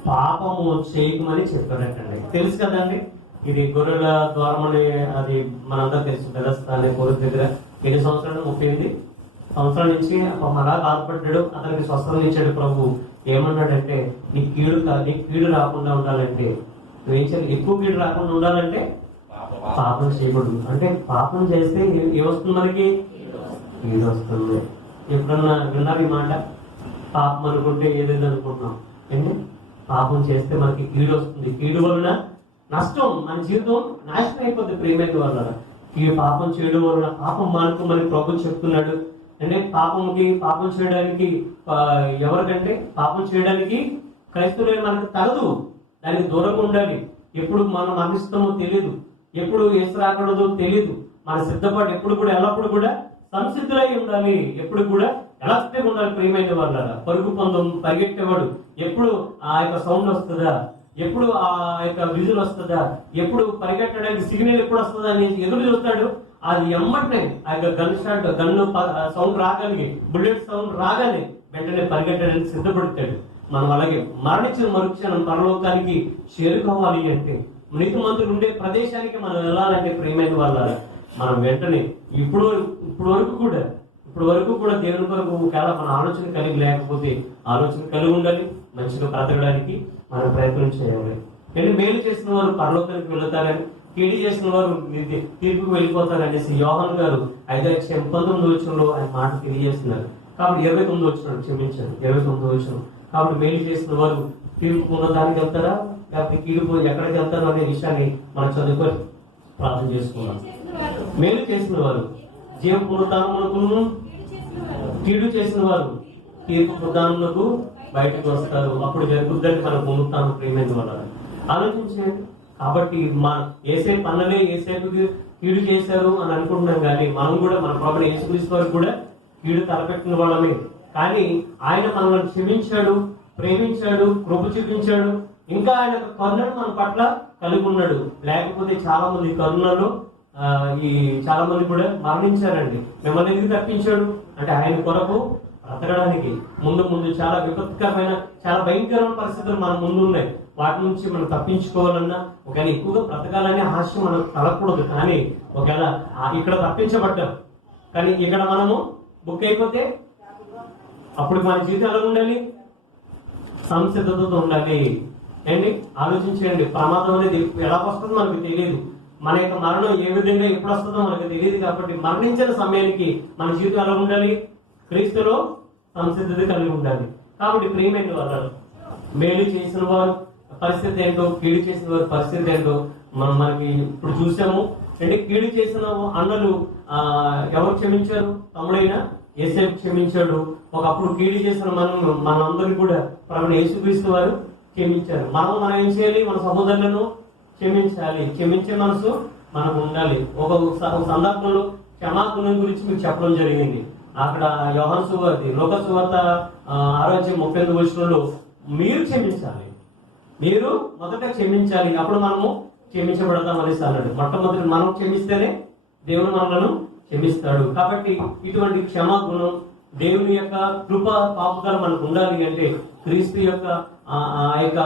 పాపము చేయకమని చెప్పారటండి. తెలుసు కదండి, ఇది గొర్రెల ద్వారం అని, అది మనందరూ తెలుసు. పెదస్థానే గొర్రె దగ్గర ఎన్ని సంవత్సరాలు? 38 సంవత్సరాల నుంచి అలా బాధపడ్డాడు, అతనికి స్వస్థత ఇచ్చాడు ప్రభు. ఏమన్నాడంటే నీ కీడు రాకుండా ఉండాలంటే నువ్వేం చేయాలి? ఎక్కువ కీడు రాకుండా ఉండాలంటే పాపం చేయకూడదు. అంటే పాపం చేస్తే ఏమొస్తుంది? మనకి కీడు వస్తుంది. ఎప్పుడన్నా విన్నారు ఈ మాట? పాపం అనుకుంటే ఏదైనా అనుకుంటున్నాం ఏంటి? పాపం చేస్తే మనకి కీడు వస్తుంది. కీడు వలన నష్టం, మన జీవితం నాశనం అయిపోద్ది. ప్రియమైన వల్ల పాపం చేయడం వలన పాపం మానుకోమని ప్రభు చెప్తున్నాడు. అంటే పాపం చేయడానికి ఎవరికంటే పాపం చేయడానికి క్రైస్తవులైన మనకు తగదు. దానికి దూరంగా ఉండాలి. ఎప్పుడు మనం మరణిస్తామో తెలియదు, ఎప్పుడు యేసు రాకూడదో తెలియదు. మన సిద్ధపాటు ఎప్పుడు కూడా ఎల్లప్పుడు కూడా సంసిద్ధులై ఉండాలి. ఎప్పుడు కూడా ఎలాస్టిక్ ఉండాలి. ప్రియమైన వాళ్ళ పరుగు పందం పరిగెట్టేవాడు ఎప్పుడు ఆ యొక్క సౌండ్ వస్తుందా, ఎప్పుడు ఆ యొక్క విజులు వస్తుందా, ఎప్పుడు పరిగెట్టడానికి సిగ్నల్ ఎప్పుడు వస్తుందా అని ఎదురు చూస్తాడు. అది ఎమ్మటనే ఆ యొక్క గన్ను సౌండ్ రాగానే, బుల్లెట్ సౌండ్ రాగానే వెంటనే పరిగెట్టడానికి సిద్ధపడతాడు. మనం అలాగే మరణించిన మరుక్షణం పరలోకానికి చేరుకోవాలి అంటే, నీతిమంతులు ఉండే ప్రదేశానికి మనం వెళ్ళాలంటే ప్రియమైన వాళ్ళ మనం వెంటనే ఇప్పుడు వరకు కూడా దేవుని కొరకు ఒకవేళ మన ఆలోచన కలిగి లేకపోతే ఆలోచన కలిగి ఉండాలి. మంచిగా బ్రతకడానికి మనం ప్రయత్నం చేయాలి. కానీ మేలు చేసిన వారు పరలోకానికి వెళతారని, కీడు చేసిన వారు తీర్పుకు వెళ్ళిపోతారనేసి యోహాను గారు 5:19 ఆయన మాట తెలియజేస్తున్నారు. కాబట్టి 29 క్షమించారు, 29 కాబట్టి మేలు చేసిన వారు తీర్పు ఉన్నదానికి వెళ్తారా లేకపోతే కీడు ఎక్కడికి వెళ్తారు అనే విషయాన్ని మనం చదువుకొని ప్రార్థన చేసుకున్నాం. మేలు చేసిన వారు జీవ పునరుద్ధానములకు, కీడు చేసిన వారు తీర్పు పునరుద్ధానములకు బయటకు వస్తారు. అప్పుడు జరుగుద్దని మన పునరుద్ధానం ప్రేమైన వల్ల ఆలోచించండి. కాబట్టి ఏసేపు అన్నలే ఏసేపుకి కీడు చేశారు అని అనుకుంటున్నాం, కానీ మనం కూడా మన ప్రభువు యేసుక్రీస్తు వారు కూడా కీడు తలపెట్టిన వాళ్ళమే. కానీ ఆయన మనల్ని క్షమించాడు, ప్రేమించాడు, కృప చూపించాడు. ఇంకా ఆయన కరుణను మన పట్ల కలిగి ఉన్నాడు. లేకపోతే చాలా మంది కరుణలో చాలా మంది కూడా మరణించారండి. మిమ్మల్ని ఎందుకు తప్పించాడు అంటే ఆయన కొరకు బ్రతకడానికి. ముందు చాలా విపత్కరమైన, చాలా భయంకరమైన పరిస్థితులు మన ముందు ఉన్నాయి. వాటి నుంచి మనం తప్పించుకోవాలన్నా ఒకవేళ ఎక్కువగా బ్రతకాలనే ఆశ మనకు కలగకూడదు. కానీ ఒకవేళ ఇక్కడ తప్పించబడ్డాం, కానీ ఇక్కడ మనము బుక్ అయిపోతే అప్పుడు మన జీవితం ఎలా ఉండాలి? సంసిద్ధతతో ఉండాలి. ఏంటి ఆలోచించండి. ప్రమాదం అనేది ఎలా వస్తుందో మనకు తెలియదు. మన యొక్క మరణం ఏ విధంగా ఎప్పుడు వస్తుందో మనకు తెలియదు. కాబట్టి మరణించిన సమయానికి మన జీవితం ఎలా ఉండాలి? క్రీస్తులో సంసిద్ధత కలిగి ఉండాలి. కాబట్టి ప్రియమైన వాళ్ళు మేలు చేసిన వారు పరిస్థితి ఏంటో, కీడు చేసిన వారి పరిస్థితి ఏంటో మనకి ఇప్పుడు చూసాము. అంటే కీడు చేసిన అన్నలు ఎవరు క్షమించారు? తమ్ముడైనా యేసేపు క్షమించాడు. ఒకప్పుడు కీడు చేసిన మనందరినీ కూడా ప్రభువైన యేసుక్రీస్తు వారు క్షమించారు. మనం ఏం చేయాలి? మన సహోదరులను క్షమించాలి. క్షమించే మనసు మనకు ఉండాలి. ఒక సందర్భంలో క్షమాగుణం గురించి మీకు చెప్పడం జరిగింది. అక్కడ యోహాను సువార్త, లోక సువార్త 6:38 మీరు క్షమించాలి, మీరు మొదట క్షమించాలి, అప్పుడు మనము క్షమించబడతాం అనేసి అన్నాడు. మొట్టమొదటి మనం క్షమిస్తేనే దేవుడు మనలను క్షమిస్తాడు. కాబట్టి ఇటువంటి క్షమాగుణం, దేవుని యొక్క కృప కాపుదల మనకు ఉండాలి అంటే క్రీస్తు యొక్క ఆ యొక్క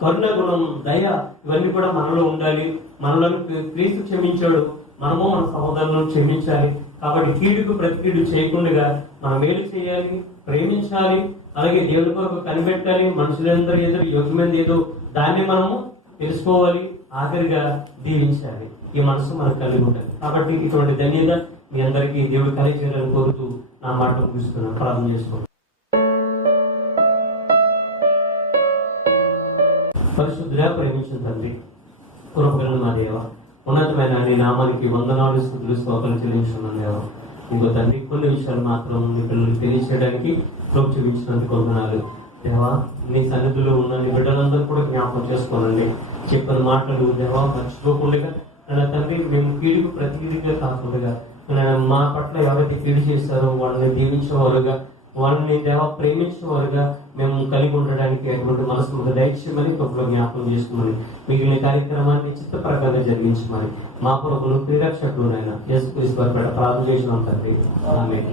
కరుణ గుణం, దయ ఇవన్నీ కూడా మనలో ఉండాలి. మనలను క్రీస్తు క్షమించాడు, మనము మన సహోదరులను క్షమించాలి. కాబట్టి కీడుకు ప్రతి కీడు చేయకుండా మనం మేలు చేయాలి, ప్రేమించాలి, అలాగే దేవుని కొరకు కనిపెట్టాలి. మనుషులందరూ ఏదో యోగ్యమైనది ఏదో దాన్ని మనము తెలుసుకోవాలి, ఆఖరిగా దీవించాలి. ఈ మనసు మనకు కలిగి ఉంటుంది. కాబట్టి ఇటువంటి ధన్యత మీ అందరికీ దేవుడు కలిగించాలని కోరుతూ నా మాట ముగిస్తున్నాను. ప్రార్థన చేసుకోండి. పరిశుద్ధుడా, ప్రేమించిన తండ్రి, కృపగల మా దేవ, ఉన్నతమైన నీ నామానికి వందనాలు, స్తుతులు, స్తోత్రాలు చెల్లించుకున్నాను దేవ. ఇంకో తండ్రి కొన్ని విషయాలు మాత్రం మీ పిల్లలకు తెలియచేయడానికి కృప చూపించినందుకు వందనాలు దేవా. నీ సన్నిధిలో ఉన్న నీ బిడ్డలందరూ కూడా జ్ఞాపకం చేసుకోనండి. చెప్పిన మాటలు దేవా మర్చిపోకుండా నా తండ్రి మేము కీడుకు ప్రతి కీడుగా కాకుండా మా పట్ల ఎవరైతే కీడు చేస్తారో వాళ్ళని దీవించేవారుగా, వాళ్ళని దేవ ప్రేమించేవారుగా మేము కలిగి ఉండడానికి అటువంటి మనసు దయచేయమని గొప్పలో జ్ఞాపకం చేసుకోమని మిగిలిన కార్యక్రమాన్ని చిత్త ప్రకారంగా జరిగించమని మా ప్రభువును క్రీడాక్షకులు యేసుక్రీస్తు వారి ప్రార్థన చేసిన తండ్రి. ఆమేన్.